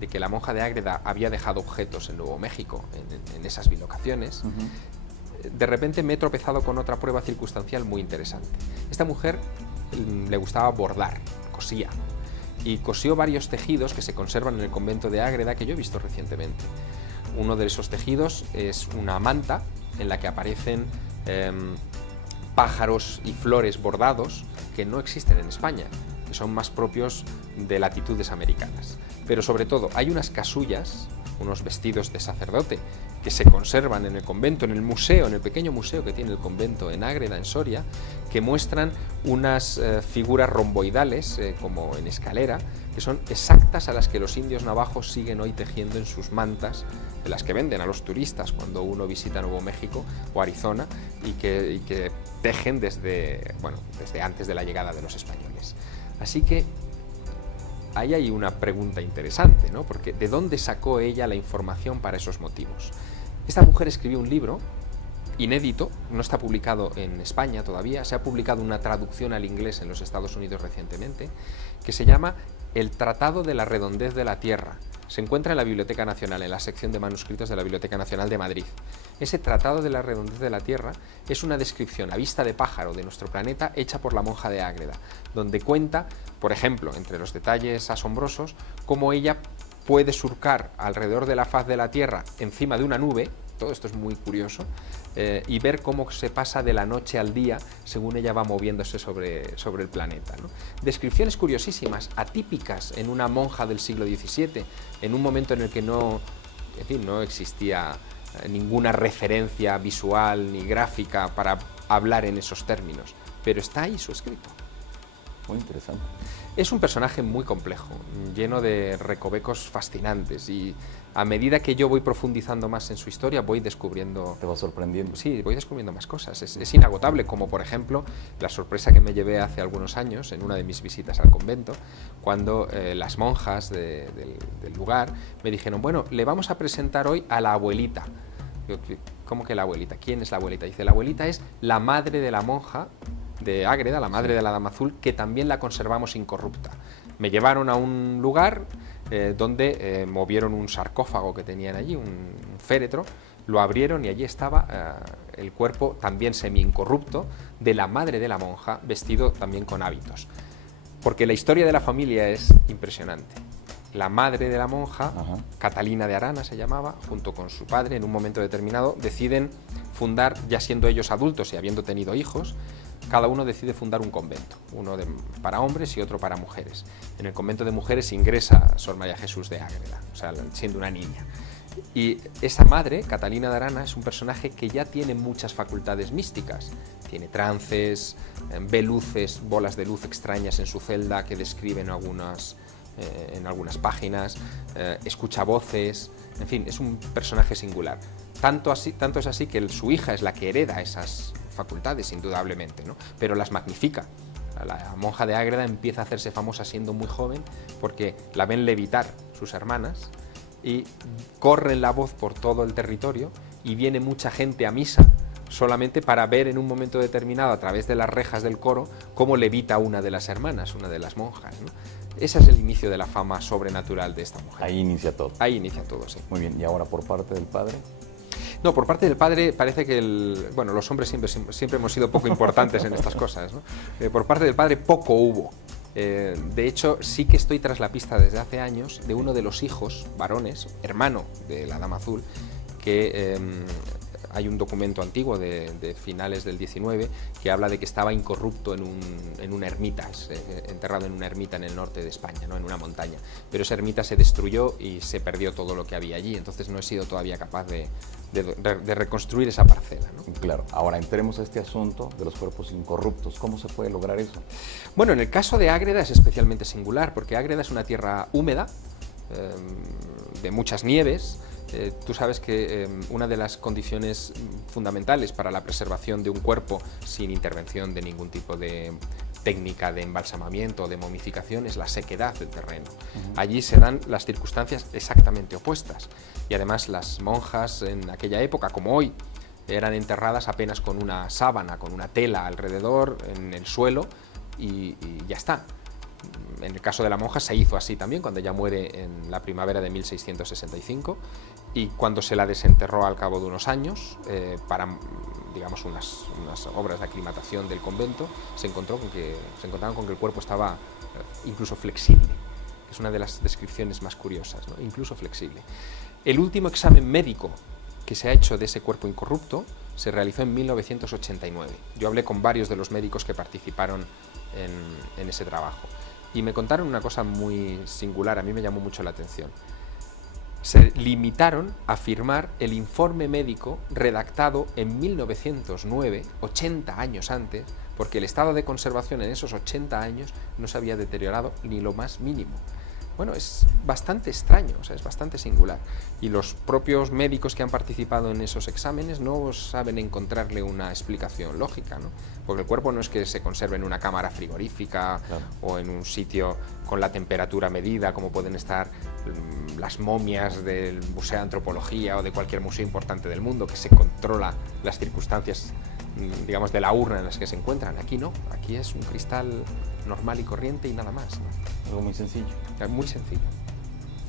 de que la monja de Ágreda había dejado objetos en Nuevo México, en esas bilocaciones, de repente me he tropezado con otra prueba circunstancial muy interesante. Esta mujer le gustaba bordar, cosía, y cosió varios tejidos que se conservan en el convento de Ágreda que yo he visto recientemente. Uno de esos tejidos es una manta en la que aparecen pájaros y flores bordados que no existen en España. que son más propios de latitudes americanas. Pero sobre todo hay unas casullas, unos vestidos de sacerdote que se conservan en el convento, en el museo, en el pequeño museo que tiene el convento en Ágreda, en Soria, que muestran unas figuras romboidales, como en escalera, que son exactas a las que los indios navajos siguen hoy tejiendo en sus mantas, de las que venden a los turistas cuando uno visita Nuevo México o Arizona, y que tejen desde antes de la llegada de los españoles. Así que ahí hay una pregunta interesante, ¿no? Porque ¿de dónde sacó ella la información para esos motivos? Esta mujer escribió un libro inédito, no está publicado en España todavía, se ha publicado una traducción al inglés en los Estados Unidos recientemente, que se llama El Tratado de la Redondez de la Tierra. Se encuentra en la Biblioteca Nacional, en la sección de manuscritos de la Biblioteca Nacional de Madrid. Ese Tratado de la Redondez de la Tierra es una descripción a vista de pájaro de nuestro planeta hecha por la monja de Ágreda, donde cuenta, por ejemplo, entre los detalles asombrosos, cómo ella puede surcar alrededor de la faz de la Tierra encima de una nube, todo esto es muy curioso, y ver cómo se pasa de la noche al día según ella va moviéndose sobre el planeta, ¿no? Descripciones curiosísimas, atípicas en una monja del siglo XVII, en un momento en el que no existía ninguna referencia visual ni gráfica para hablar en esos términos, pero está ahí su escrito. Muy interesante. Es un personaje muy complejo, lleno de recovecos fascinantes, y a medida que yo voy profundizando más en su historia voy descubriendo... Te va sorprendiendo. Sí, voy descubriendo más cosas. Es inagotable, como por ejemplo la sorpresa que me llevé hace algunos años en una de mis visitas al convento, cuando las monjas del lugar me dijeron, bueno, le vamos a presentar hoy a la abuelita. Yo, ¿cómo que la abuelita? ¿Quién es la abuelita? Dice, la abuelita es la madre de la monja de Ágreda, la madre de la Dama Azul, que también la conservamos incorrupta. Me llevaron a un lugar donde movieron un sarcófago que tenían allí, un féretro, lo abrieron y allí estaba el cuerpo también semi-incorrupto de la madre de la monja, vestido también con hábitos. Porque la historia de la familia es impresionante. La madre de la monja, Catalina de Arana se llamaba, junto con su padre, en un momento determinado, deciden fundar, ya siendo ellos adultos y habiendo tenido hijos, cada uno decide fundar un convento, uno para hombres y otro para mujeres. En el convento de mujeres ingresa Sor María Jesús de Ágreda, o sea, siendo una niña. Y esa madre, Catalina de Arana, es un personaje que ya tiene muchas facultades místicas. Tiene trances, ve luces, bolas de luz extrañas en su celda que describen en algunas páginas, escucha voces, en fin, es un personaje singular. Tanto es así que su hija es la que hereda esas facultades, indudablemente, ¿no? Pero las magnifica. La monja de Ágreda empieza a hacerse famosa siendo muy joven porque la ven levitar sus hermanas y corren la voz por todo el territorio y viene mucha gente a misa solamente para ver en un momento determinado a través de las rejas del coro cómo levita una de las hermanas, una de las monjas, ¿no? Ese es el inicio de la fama sobrenatural de esta mujer. Ahí inicia todo. Ahí inicia todo, sí. Muy bien, ¿y ahora por parte del padre? No, por parte del padre parece que los hombres siempre hemos sido poco importantes en estas cosas, ¿no? Por parte del padre poco hubo. De hecho, sí que estoy tras la pista desde hace años de uno de los hijos varones, hermano de la Dama Azul, que hay un documento antiguo de finales del 19 que habla de que estaba incorrupto en una ermita, enterrado en una ermita en el norte de España, ¿no? En una montaña. Pero esa ermita se destruyó y se perdió todo lo que había allí, entonces no he sido todavía capaz de reconstruir esa parcela, ¿no? Claro, ahora entremos a este asunto de los cuerpos incorruptos. ¿Cómo se puede lograr eso? Bueno, en el caso de Ágreda es especialmente singular, porque Ágreda es una tierra húmeda, de muchas nieves. Tú sabes que una de las condiciones fundamentales para la preservación de un cuerpo sin intervención de ningún tipo de técnica de embalsamamiento o de momificación es la sequedad del terreno. Allí se dan las circunstancias exactamente opuestas y además las monjas en aquella época, como hoy, eran enterradas apenas con una sábana, con una tela alrededor en el suelo y ya está. En el caso de la monja se hizo así también cuando ella muere en la primavera de 1665 y cuando se la desenterró al cabo de unos años para, digamos, unas obras de aclimatación del convento, se encontraron con que el cuerpo estaba incluso flexible, que es una de las descripciones más curiosas, ¿no? Incluso flexible. El último examen médico que se ha hecho de ese cuerpo incorrupto se realizó en 1989. Yo hablé con varios de los médicos que participaron en ese trabajo. y me contaron una cosa muy singular, a mí me llamó mucho la atención. Se limitaron a firmar el informe médico redactado en 1909, 80 años antes, porque el estado de conservación en esos 80 años no se había deteriorado ni lo más mínimo. Bueno, es bastante extraño, o sea, es bastante singular. Y los propios médicos que han participado en esos exámenes no saben encontrarle una explicación lógica, ¿no? Porque el cuerpo no es que se conserve en una cámara frigorífica, claro, o en un sitio con la temperatura medida, como pueden estar las momias del Museo de Antropología o de cualquier museo importante del mundo, que se controla las circunstancias, digamos, de la urna en las que se encuentran. Aquí no, aquí es un cristal normal y corriente y nada más, ¿no? Algo muy sencillo. Muy sencillo.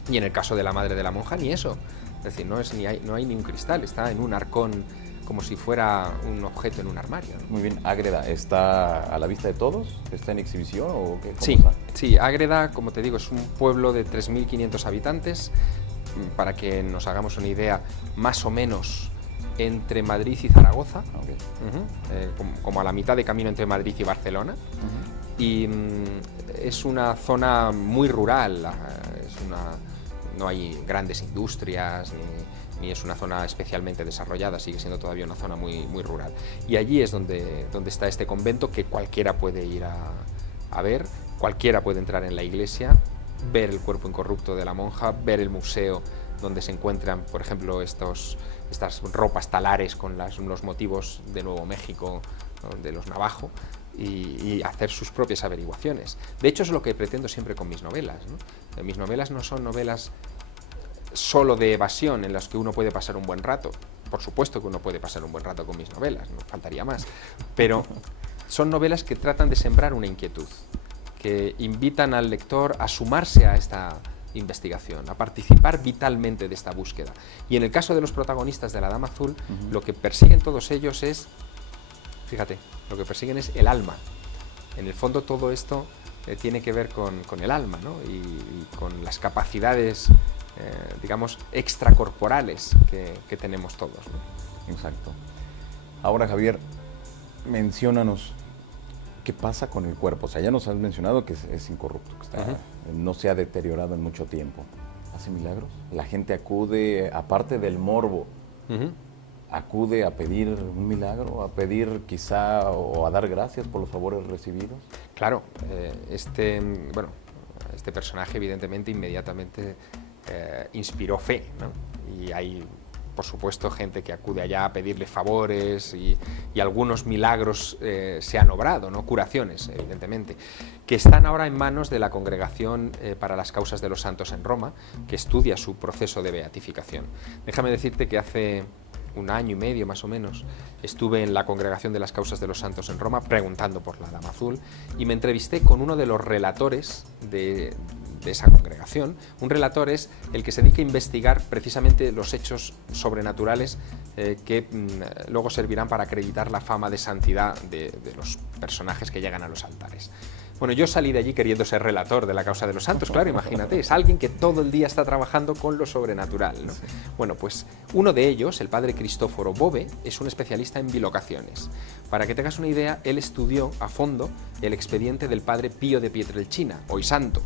Y en el caso de la madre de la monja, ni eso. Es decir, no hay ni un cristal, está en un arcón como si fuera un objeto en un armario, ¿no? Muy bien. ¿Ágreda está a la vista de todos? ¿Está en exhibición o qué? Sí, sí, Ágreda, como te digo, es un pueblo de 3.500 habitantes. Para que nos hagamos una idea, más o menos entre Madrid y Zaragoza, okay, como a la mitad de camino entre Madrid y Barcelona. Y es una zona muy rural, no hay grandes industrias, ni es una zona especialmente desarrollada, sigue siendo todavía una zona muy, muy rural. Y allí es donde está este convento, que cualquiera puede ir a ver, cualquiera puede entrar en la iglesia, ver el cuerpo incorrupto de la monja, ver el museo donde se encuentran, por ejemplo, estas ropas talares con los motivos de Nuevo México, de los Navajo, y hacer sus propias averiguaciones. De hecho, es lo que pretendo siempre con mis novelas, ¿no? Mis novelas no son novelas solo de evasión en las que uno puede pasar un buen rato. Por supuesto que uno puede pasar un buen rato con mis novelas, no faltaría más, pero son novelas que tratan de sembrar una inquietud, que invitan al lector a sumarse a esta investigación, a participar vitalmente de esta búsqueda. Y en el caso de los protagonistas de La Dama Azul, lo que persiguen todos ellos es, fíjate, lo que persiguen es el alma. En el fondo todo esto tiene que ver con el alma, ¿no? y con las capacidades, digamos, extracorporales que tenemos todos, ¿no? Exacto. Ahora, Javier, menciónanos qué pasa con el cuerpo. O sea, ya nos has mencionado que es incorrupto, que no se ha deteriorado en mucho tiempo. ¿Hace milagros? La gente acude, aparte del morbo, acude a pedir un milagro, a pedir quizá o a dar gracias por los favores recibidos. Claro, este personaje evidentemente inmediatamente inspiró fe, ¿no? Y hay, por supuesto, gente que acude allá a pedirle favores y algunos milagros se han obrado, ¿no? Curaciones, evidentemente, que están ahora en manos de la Congregación para las Causas de los Santos en Roma, que estudia su proceso de beatificación. Déjame decirte que hace un año y medio más o menos estuve en la Congregación de las Causas de los Santos en Roma preguntando por la Dama Azul y me entrevisté con uno de los relatores de esa congregación. Un relator es el que se dedica a investigar precisamente los hechos sobrenaturales que luego servirán para acreditar la fama de santidad de los personajes que llegan a los altares. Bueno, yo salí de allí queriendo ser relator de la Causa de los Santos, claro, imagínate, es alguien que todo el día está trabajando con lo sobrenatural, ¿no? Bueno, pues uno de ellos, el padre Cristoforo Bove, es un especialista en bilocaciones. Para que tengas una idea, él estudió a fondo el expediente del padre Pío de Pietrelcina, hoy santo.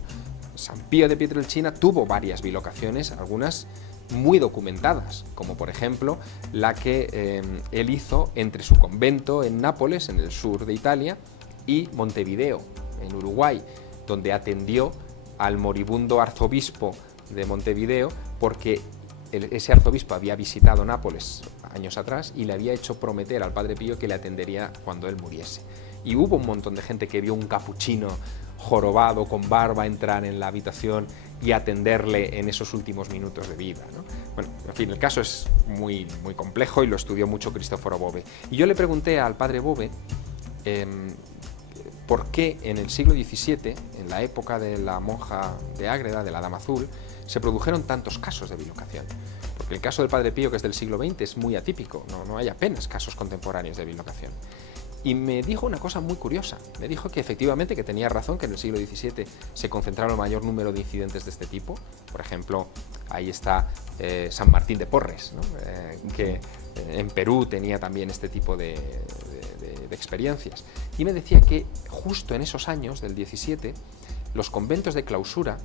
San Pío de Pietrelcina tuvo varias bilocaciones, algunas muy documentadas, como por ejemplo la que él hizo entre su convento en Nápoles, en el sur de Italia, y Montevideo, en Uruguay, donde atendió al moribundo arzobispo de Montevideo, porque ese arzobispo había visitado Nápoles años atrás y le había hecho prometer al padre Pío que le atendería cuando él muriese. Y hubo un montón de gente que vio un capuchino jorobado con barba entrar en la habitación y atenderle en esos últimos minutos de vida, ¿no? Bueno, en fin, el caso es muy, muy complejo y lo estudió mucho Cristoforo Bove. Y yo le pregunté al padre Bove por qué en el siglo XVII, en la época de la monja de Ágreda, de la Dama Azul, se produjeron tantos casos de bilocación. Porque el caso del padre Pío, que es del siglo XX, es muy atípico, no hay apenas casos contemporáneos de bilocación. Y me dijo una cosa muy curiosa, me dijo que efectivamente que tenía razón, que en el siglo XVII se concentraron el mayor número de incidentes de este tipo. Por ejemplo, ahí está San Martín de Porres, ¿no? Que en Perú tenía también este tipo de experiencias. Y me decía que justo en esos años del XVII los conventos de clausura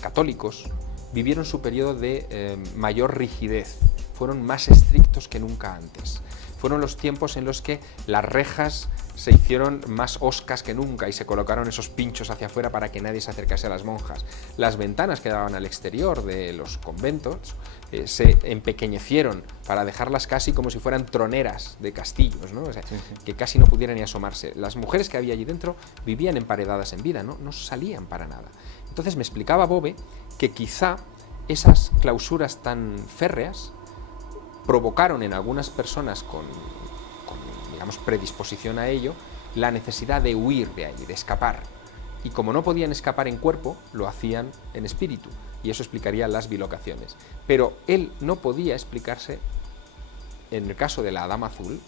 católicos vivieron su periodo de mayor rigidez, fueron más estrictos que nunca antes. Fueron los tiempos en los que las rejas se hicieron más hoscas que nunca y se colocaron esos pinchos hacia afuera para que nadie se acercase a las monjas. Las ventanas que daban al exterior de los conventos se empequeñecieron para dejarlas casi como si fueran troneras de castillos, ¿no? O sea, que casi no pudieran ni asomarse. Las mujeres que había allí dentro vivían emparedadas en vida, no salían para nada. Entonces me explicaba Bove que quizá esas clausuras tan férreas provocaron en algunas personas con digamos, predisposición a ello, la necesidad de huir de allí, de escapar. Y como no podían escapar en cuerpo, lo hacían en espíritu, y eso explicaría las bilocaciones. Pero él no podía explicarse, en el caso de la Dama Azul,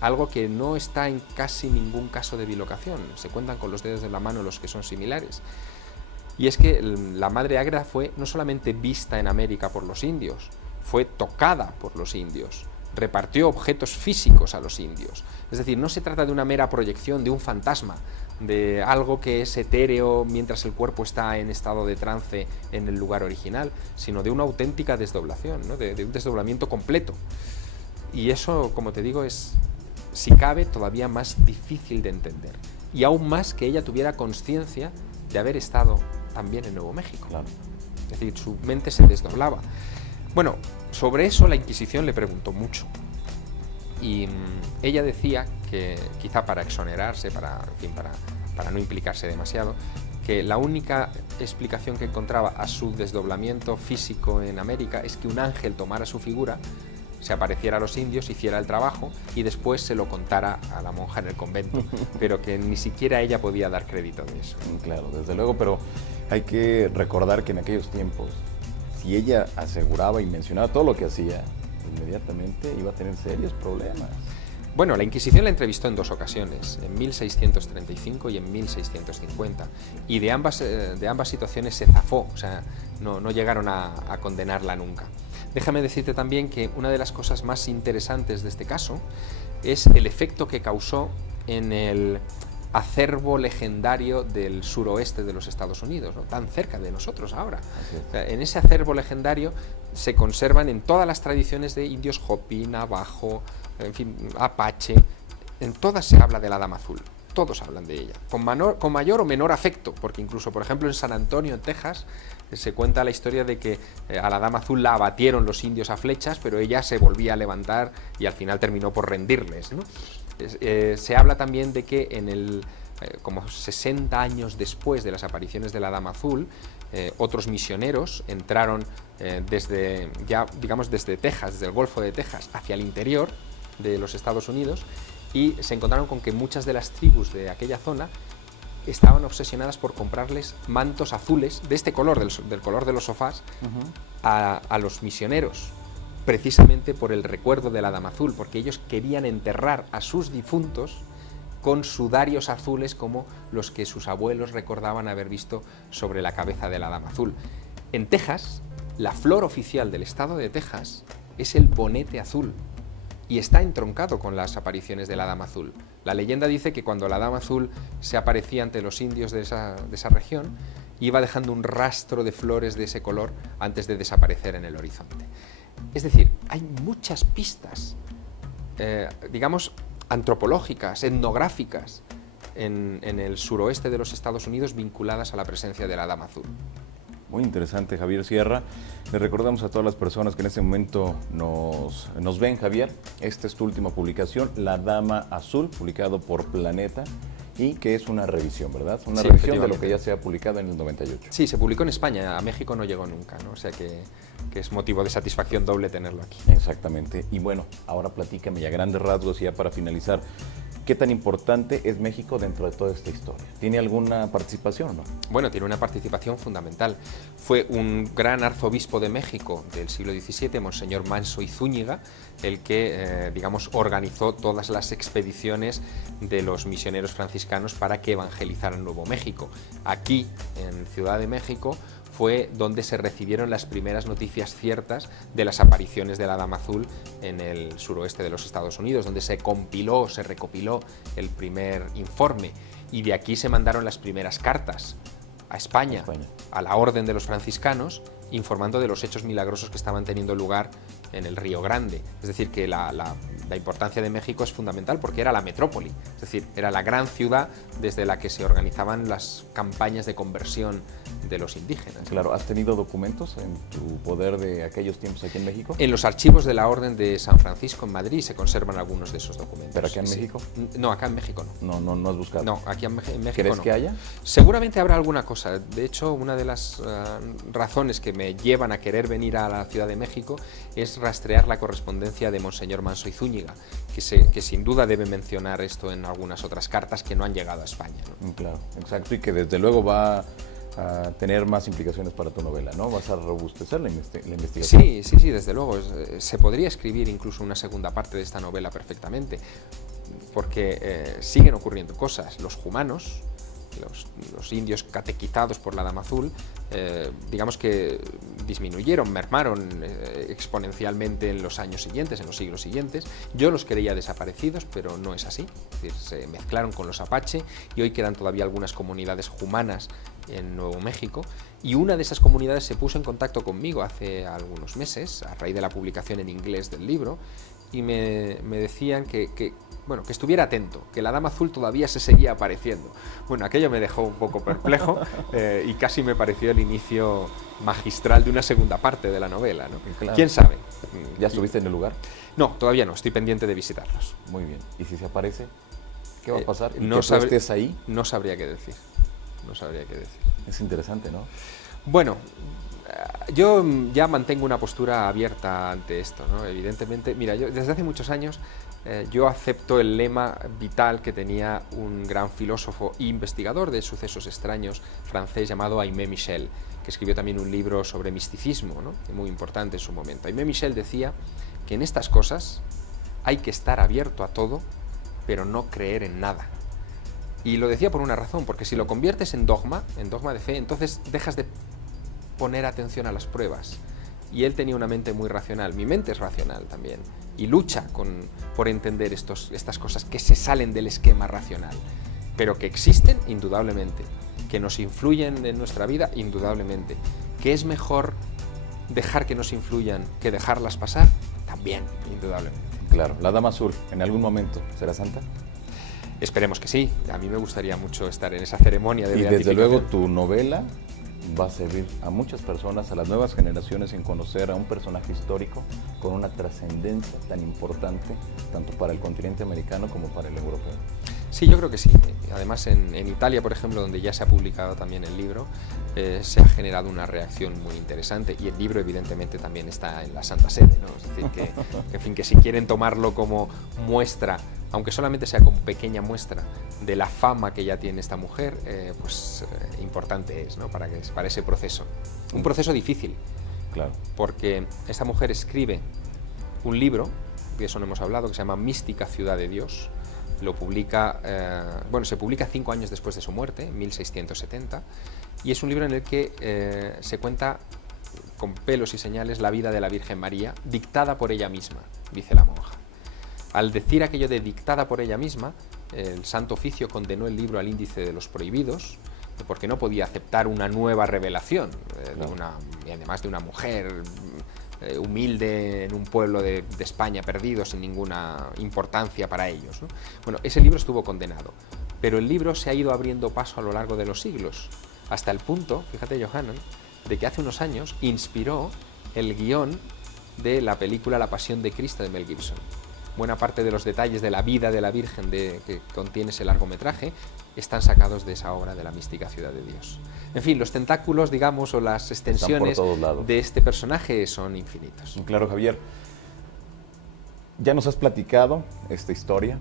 algo que no está en casi ningún caso de bilocación. Se cuentan con los dedos de la mano los que son similares. Y es que la Madre Ágreda fue no solamente vista en América por los indios, fue tocada por los indios, repartió objetos físicos a los indios. Es decir, no se trata de una mera proyección, de un fantasma, de algo que es etéreo mientras el cuerpo está en estado de trance en el lugar original, sino de una auténtica desdoblación, ¿no? de un desdoblamiento completo. Y eso, como te digo, es, si cabe, todavía más difícil de entender. Y aún más que ella tuviera conciencia de haber estado también en Nuevo México. Claro. Es decir, su mente se desdoblaba. Bueno, sobre eso la Inquisición le preguntó mucho. Y ella decía que, quizá para exonerarse, para no implicarse demasiado, que la única explicación que encontraba a su desdoblamiento físico en América es que un ángel tomara su figura, se apareciera a los indios, hiciera el trabajo y después se lo contara a la monja en el convento, pero que ni siquiera ella podía dar crédito de eso. Claro, desde luego, pero hay que recordar que en aquellos tiempos, si ella aseguraba y mencionaba todo lo que hacía, inmediatamente iba a tener serios problemas. Bueno, la Inquisición la entrevistó en dos ocasiones, en 1635 y en 1650, y de ambas situaciones se zafó, o sea, no llegaron a condenarla nunca. Déjame decirte también que una de las cosas más interesantes de este caso es el efecto que causó en el acervo legendario del suroeste de los Estados Unidos, ¿no? Tan cerca de nosotros ahora. O sea, en ese acervo legendario se conservan en todas las tradiciones de indios Hopi, Navajo, en fin, Apache, en todas se habla de la Dama Azul, todos hablan de ella, con mayor o menor afecto, porque incluso, por ejemplo, en San Antonio, en Texas, se cuenta la historia de que a la Dama Azul la abatieron los indios a flechas, pero ella se volvía a levantar y al final terminó por rendirles, ¿no? Se habla también de que como 60 años después de las apariciones de la Dama Azul, otros misioneros entraron desde Texas, desde el Golfo de Texas, hacia el interior de los Estados Unidos, y se encontraron con que muchas de las tribus de aquella zona estaban obsesionadas por comprarles mantos azules de este color, del color de los sofás, a los misioneros, precisamente por el recuerdo de la Dama Azul, porque ellos querían enterrar a sus difuntos con sudarios azules como los que sus abuelos recordaban haber visto sobre la cabeza de la Dama Azul. En Texas, la flor oficial del estado de Texas es el bonete azul y está entroncado con las apariciones de la Dama Azul. La leyenda dice que cuando la Dama Azul se aparecía ante los indios de esa región, iba dejando un rastro de flores de ese color antes de desaparecer en el horizonte. Es decir, hay muchas pistas, digamos, antropológicas, etnográficas, en el suroeste de los Estados Unidos vinculadas a la presencia de la Dama Azul. Muy interesante, Javier Sierra. Le recordamos a todas las personas que en este momento nos ven, Javier. Esta es tu última publicación, La Dama Azul, publicado por Planeta, y que es una revisión, ¿verdad? Una revisión de lo que ya se ha publicado en el 98. Sí, se publicó en España, a México no llegó nunca, ¿no? O sea que es motivo de satisfacción doble tenerlo aquí. Exactamente. Y bueno, ahora platícame ya grandes rasgos y ya para finalizar, ¿qué tan importante es México dentro de toda esta historia? ¿Tiene alguna participación o no? Bueno, tiene una participación fundamental. Fue un gran arzobispo de México del siglo XVII, Monseñor Manso y Zúñiga, el que, digamos, organizó todas las expediciones de los misioneros franciscanos para que evangelizaran Nuevo México. Aquí, en Ciudad de México, fue donde se recibieron las primeras noticias ciertas de las apariciones de la Dama Azul en el suroeste de los Estados Unidos, donde se recopiló el primer informe, y de aquí se mandaron las primeras cartas a España, a la Orden de los Franciscanos, informando de los hechos milagrosos que estaban teniendo lugar en el Río Grande. Es decir, que la importancia de México es fundamental porque era la metrópoli, es decir, era la gran ciudad desde la que se organizaban las campañas de conversión de los indígenas. Claro, ¿has tenido documentos en tu poder de aquellos tiempos aquí en México? En los archivos de la Orden de San Francisco en Madrid se conservan algunos de esos documentos. ¿Pero acá en México? No, acá en México no. No has buscado. No, aquí en México ¿Crees no. que haya? Seguramente habrá alguna cosa. De hecho, una de las razones que me llevan a querer venir a la Ciudad de México es rastrear la correspondencia de Monseñor Manso y Zúñiga, que sin duda debe mencionar esto en algunas otras cartas que no han llegado a España, ¿no? Claro, exacto, y que desde luego va a tener más implicaciones para tu novela, ¿no? Vas a robustecer la investigación. Sí, desde luego. Se podría escribir incluso una segunda parte de esta novela perfectamente, porque siguen ocurriendo cosas. Los cumanos, los indios catequizados por la Dama Azul, digamos que disminuyeron, mermaron exponencialmente en los años siguientes, en los siglos siguientes. Yo los creía desaparecidos, pero no es así. Es decir, se mezclaron con los apache y hoy quedan todavía algunas comunidades humanas en Nuevo México, y una de esas comunidades se puso en contacto conmigo hace algunos meses, a raíz de la publicación en inglés del libro, y me decían que estuviera atento, que la Dama Azul todavía se seguía apareciendo. Bueno, aquello me dejó un poco perplejo y casi me pareció el inicio magistral de una segunda parte de la novela, ¿no? Claro. ¿Quién sabe? ¿Ya estuviste en el lugar? No, todavía no, estoy pendiente de visitarlos. Muy bien. ¿Y si se aparece? ¿Qué va a pasar? ¿Y no que tú estés ahí? No sabría qué decir. No sabría qué decir. Es interesante, ¿no? Bueno, yo ya mantengo una postura abierta ante esto, ¿no? Evidentemente, mira, yo desde hace muchos años yo acepto el lema vital que tenía un gran filósofo e investigador de sucesos extraños francés llamado Aimé Michel, que escribió también un libro sobre misticismo, ¿no? Muy importante en su momento. Aimé Michel decía que en estas cosas hay que estar abierto a todo, pero no creer en nada. Y lo decía por una razón, porque si lo conviertes en dogma de fe, entonces dejas de poner atención a las pruebas. Y él tenía una mente muy racional, mi mente es racional también, y lucha por entender estas cosas que se salen del esquema racional, pero que existen, indudablemente, que nos influyen en nuestra vida, indudablemente, que es mejor dejar que nos influyan que dejarlas pasar, también, indudablemente. Claro, la Dama Azul, ¿en algún momento será santa? Esperemos que sí, a mí me gustaría mucho estar en esa ceremonia de beatificación. Y desde luego tu novela va a servir a muchas personas, a las nuevas generaciones, en conocer a un personaje histórico con una trascendencia tan importante, tanto para el continente americano como para el europeo. Sí, yo creo que sí. Además, en Italia, por ejemplo, donde ya se ha publicado también el libro, se ha generado una reacción muy interesante, y el libro evidentemente también está en la Santa Sede, ¿no? Es decir, en fin, que si quieren tomarlo como muestra, aunque solamente sea como pequeña muestra de la fama que ya tiene esta mujer, importante es, ¿no? para ese proceso. Un proceso difícil, claro, porque esta mujer escribe un libro, de eso no hemos hablado, que se llama Mística Ciudad de Dios. Lo publica, se publica 5 años después de su muerte, en 1670, y es un libro en el que se cuenta con pelos y señales la vida de la Virgen María, dictada por ella misma, dice la monja. Al decir aquello de dictada por ella misma, el Santo Oficio condenó el libro al índice de los prohibidos, porque no podía aceptar una nueva revelación, y además de una mujer humilde en un pueblo de España perdido sin ninguna importancia para ellos, ¿no? Bueno, ese libro estuvo condenado, pero el libro se ha ido abriendo paso a lo largo de los siglos, hasta el punto, fíjate Johanan, de que hace unos años inspiró el guión de la película La Pasión de Cristo de Mel Gibson. Buena parte de los detalles de la vida de la Virgen que contiene ese largometraje están sacados de esa obra de la mística Ciudad de Dios. En fin, los tentáculos, digamos, o las extensiones de este personaje son infinitos. Claro, Javier. Ya nos has platicado esta historia,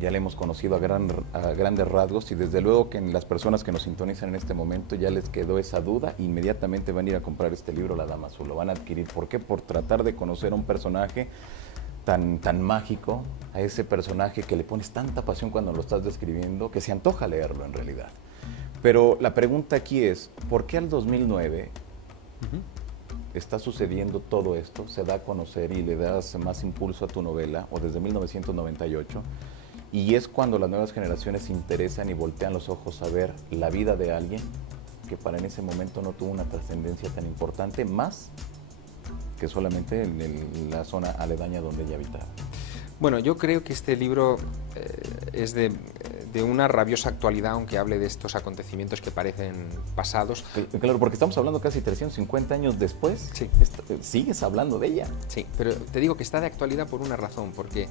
ya la hemos conocido a grandes rasgos, y desde luego que en las personas que nos sintonizan en este momento ya les quedó esa duda, inmediatamente van a ir a comprar este libro, La Dama Azul, lo van a adquirir. ¿Por qué? Por tratar de conocer a un personaje tan mágico, a ese personaje que le pones tanta pasión cuando lo estás describiendo, que se antoja leerlo en realidad. Pero la pregunta aquí es, ¿por qué al 2009 está sucediendo todo esto? Se da a conocer y le das más impulso a tu novela, o desde 1998, y es cuando las nuevas generaciones se interesan y voltean los ojos a ver la vida de alguien que para en ese momento no tuvo una trascendencia tan importante, más que solamente en la zona aledaña donde ella habitaba? Bueno, yo creo que este libro es de una rabiosa actualidad, aunque hable de estos acontecimientos que parecen pasados. Claro, porque estamos hablando casi 350 años después. Sí. Sigues hablando de ella. Sí, pero te digo que está de actualidad por una razón, porque,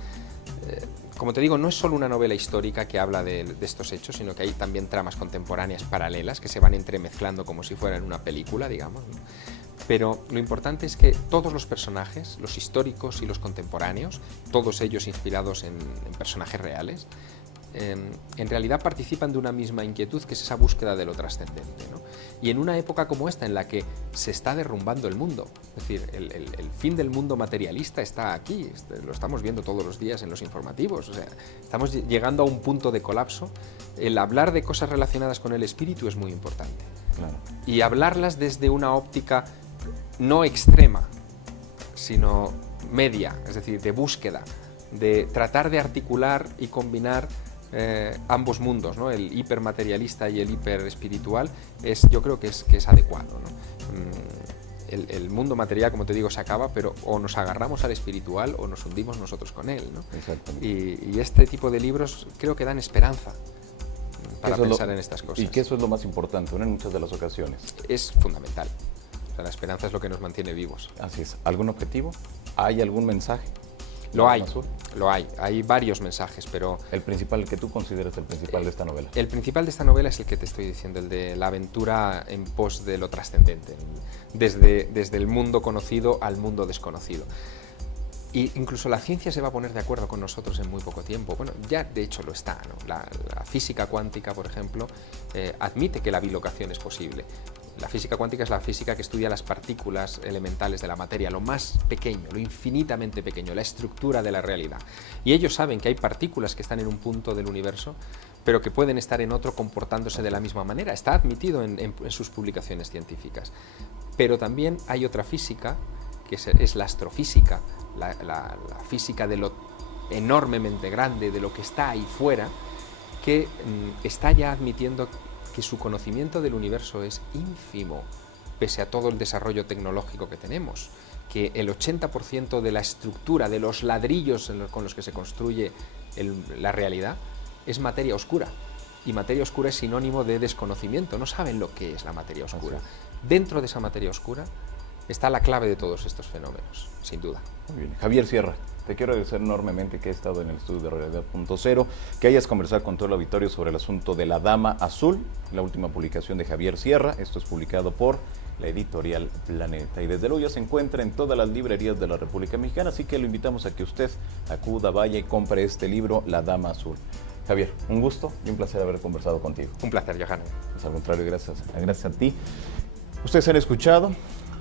como te digo, no es solo una novela histórica que habla de estos hechos, sino que hay también tramas contemporáneas paralelas que se van entremezclando como si fueran una película, digamos, ¿no? Pero lo importante es que todos los personajes, los históricos y los contemporáneos, todos ellos inspirados en personajes reales, en realidad participan de una misma inquietud, que es esa búsqueda de lo trascendente, ¿no? Y en una época como esta, en la que se está derrumbando el mundo, es decir, el fin del mundo materialista está aquí, lo estamos viendo todos los días en los informativos, o sea, estamos llegando a un punto de colapso. El hablar de cosas relacionadas con el espíritu es muy importante. Claro. Y hablarlas desde una óptica no extrema, sino media, es decir, de búsqueda, de tratar de articular y combinar ambos mundos, ¿no? El hipermaterialista y el hiperespiritual, yo creo que es adecuado, ¿no? El mundo material, como te digo, se acaba, pero o nos agarramos al espiritual o nos hundimos nosotros con él, ¿no? Exactamente. Y este tipo de libros creo que dan esperanza para pensar en estas cosas. Y que eso es lo más importante, ¿no? En muchas de las ocasiones. Es fundamental. O sea, la esperanza es lo que nos mantiene vivos. Así es. ¿Algún objetivo? ¿Hay algún mensaje? Lo hay. Hay varios mensajes, pero... ¿El principal, que tú consideras el principal de esta novela? El principal de esta novela es el que te estoy diciendo, el de la aventura en pos de lo trascendente, desde el mundo conocido al mundo desconocido. Y incluso la ciencia se va a poner de acuerdo con nosotros en muy poco tiempo. Bueno, ya de hecho lo está, ¿no? La física cuántica, por ejemplo, admite que la bilocación es posible. La física cuántica es la física que estudia las partículas elementales de la materia, lo más pequeño, lo infinitamente pequeño, la estructura de la realidad. Y ellos saben que hay partículas que están en un punto del universo, pero que pueden estar en otro comportándose de la misma manera. Está admitido en sus publicaciones científicas. Pero también hay otra física, que es la astrofísica, la física de lo enormemente grande, de lo que está ahí fuera, que está ya admitiendo que su conocimiento del universo es ínfimo, pese a todo el desarrollo tecnológico que tenemos, que el 80% de la estructura, de los ladrillos con los que se construye la realidad, es materia oscura. Y materia oscura es sinónimo de desconocimiento, no saben lo que es la materia oscura. Dentro de esa materia oscura está la clave de todos estos fenómenos, sin duda. Muy bien. Javier Sierra, te quiero agradecer enormemente que hayas estado en el estudio de Realidad.0, que hayas conversado con todo el auditorio sobre el asunto de La Dama Azul, la última publicación de Javier Sierra. Esto es publicado por la editorial Planeta y desde luego ya se encuentra en todas las librerías de la República Mexicana, así que lo invitamos a que usted acuda, vaya y compre este libro, La Dama Azul. Javier, un gusto y un placer haber conversado contigo. Un placer, Johan. Pues al contrario, gracias a ti. Ustedes han escuchado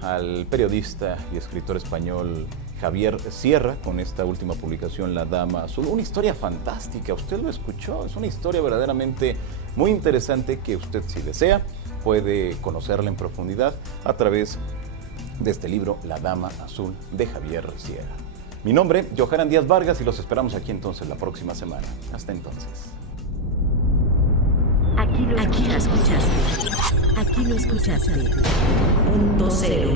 al periodista y escritor español Javier Sierra con esta última publicación, La Dama Azul. Una historia fantástica, usted lo escuchó, es una historia verdaderamente muy interesante que usted, si desea, puede conocerla en profundidad a través de este libro, La Dama Azul, de Javier Sierra. Mi nombre, Johanan Díaz Vargas, y los esperamos aquí entonces la próxima semana. Hasta entonces. Aquí lo escuchaste. Aquí lo escuchaste. Punto cero.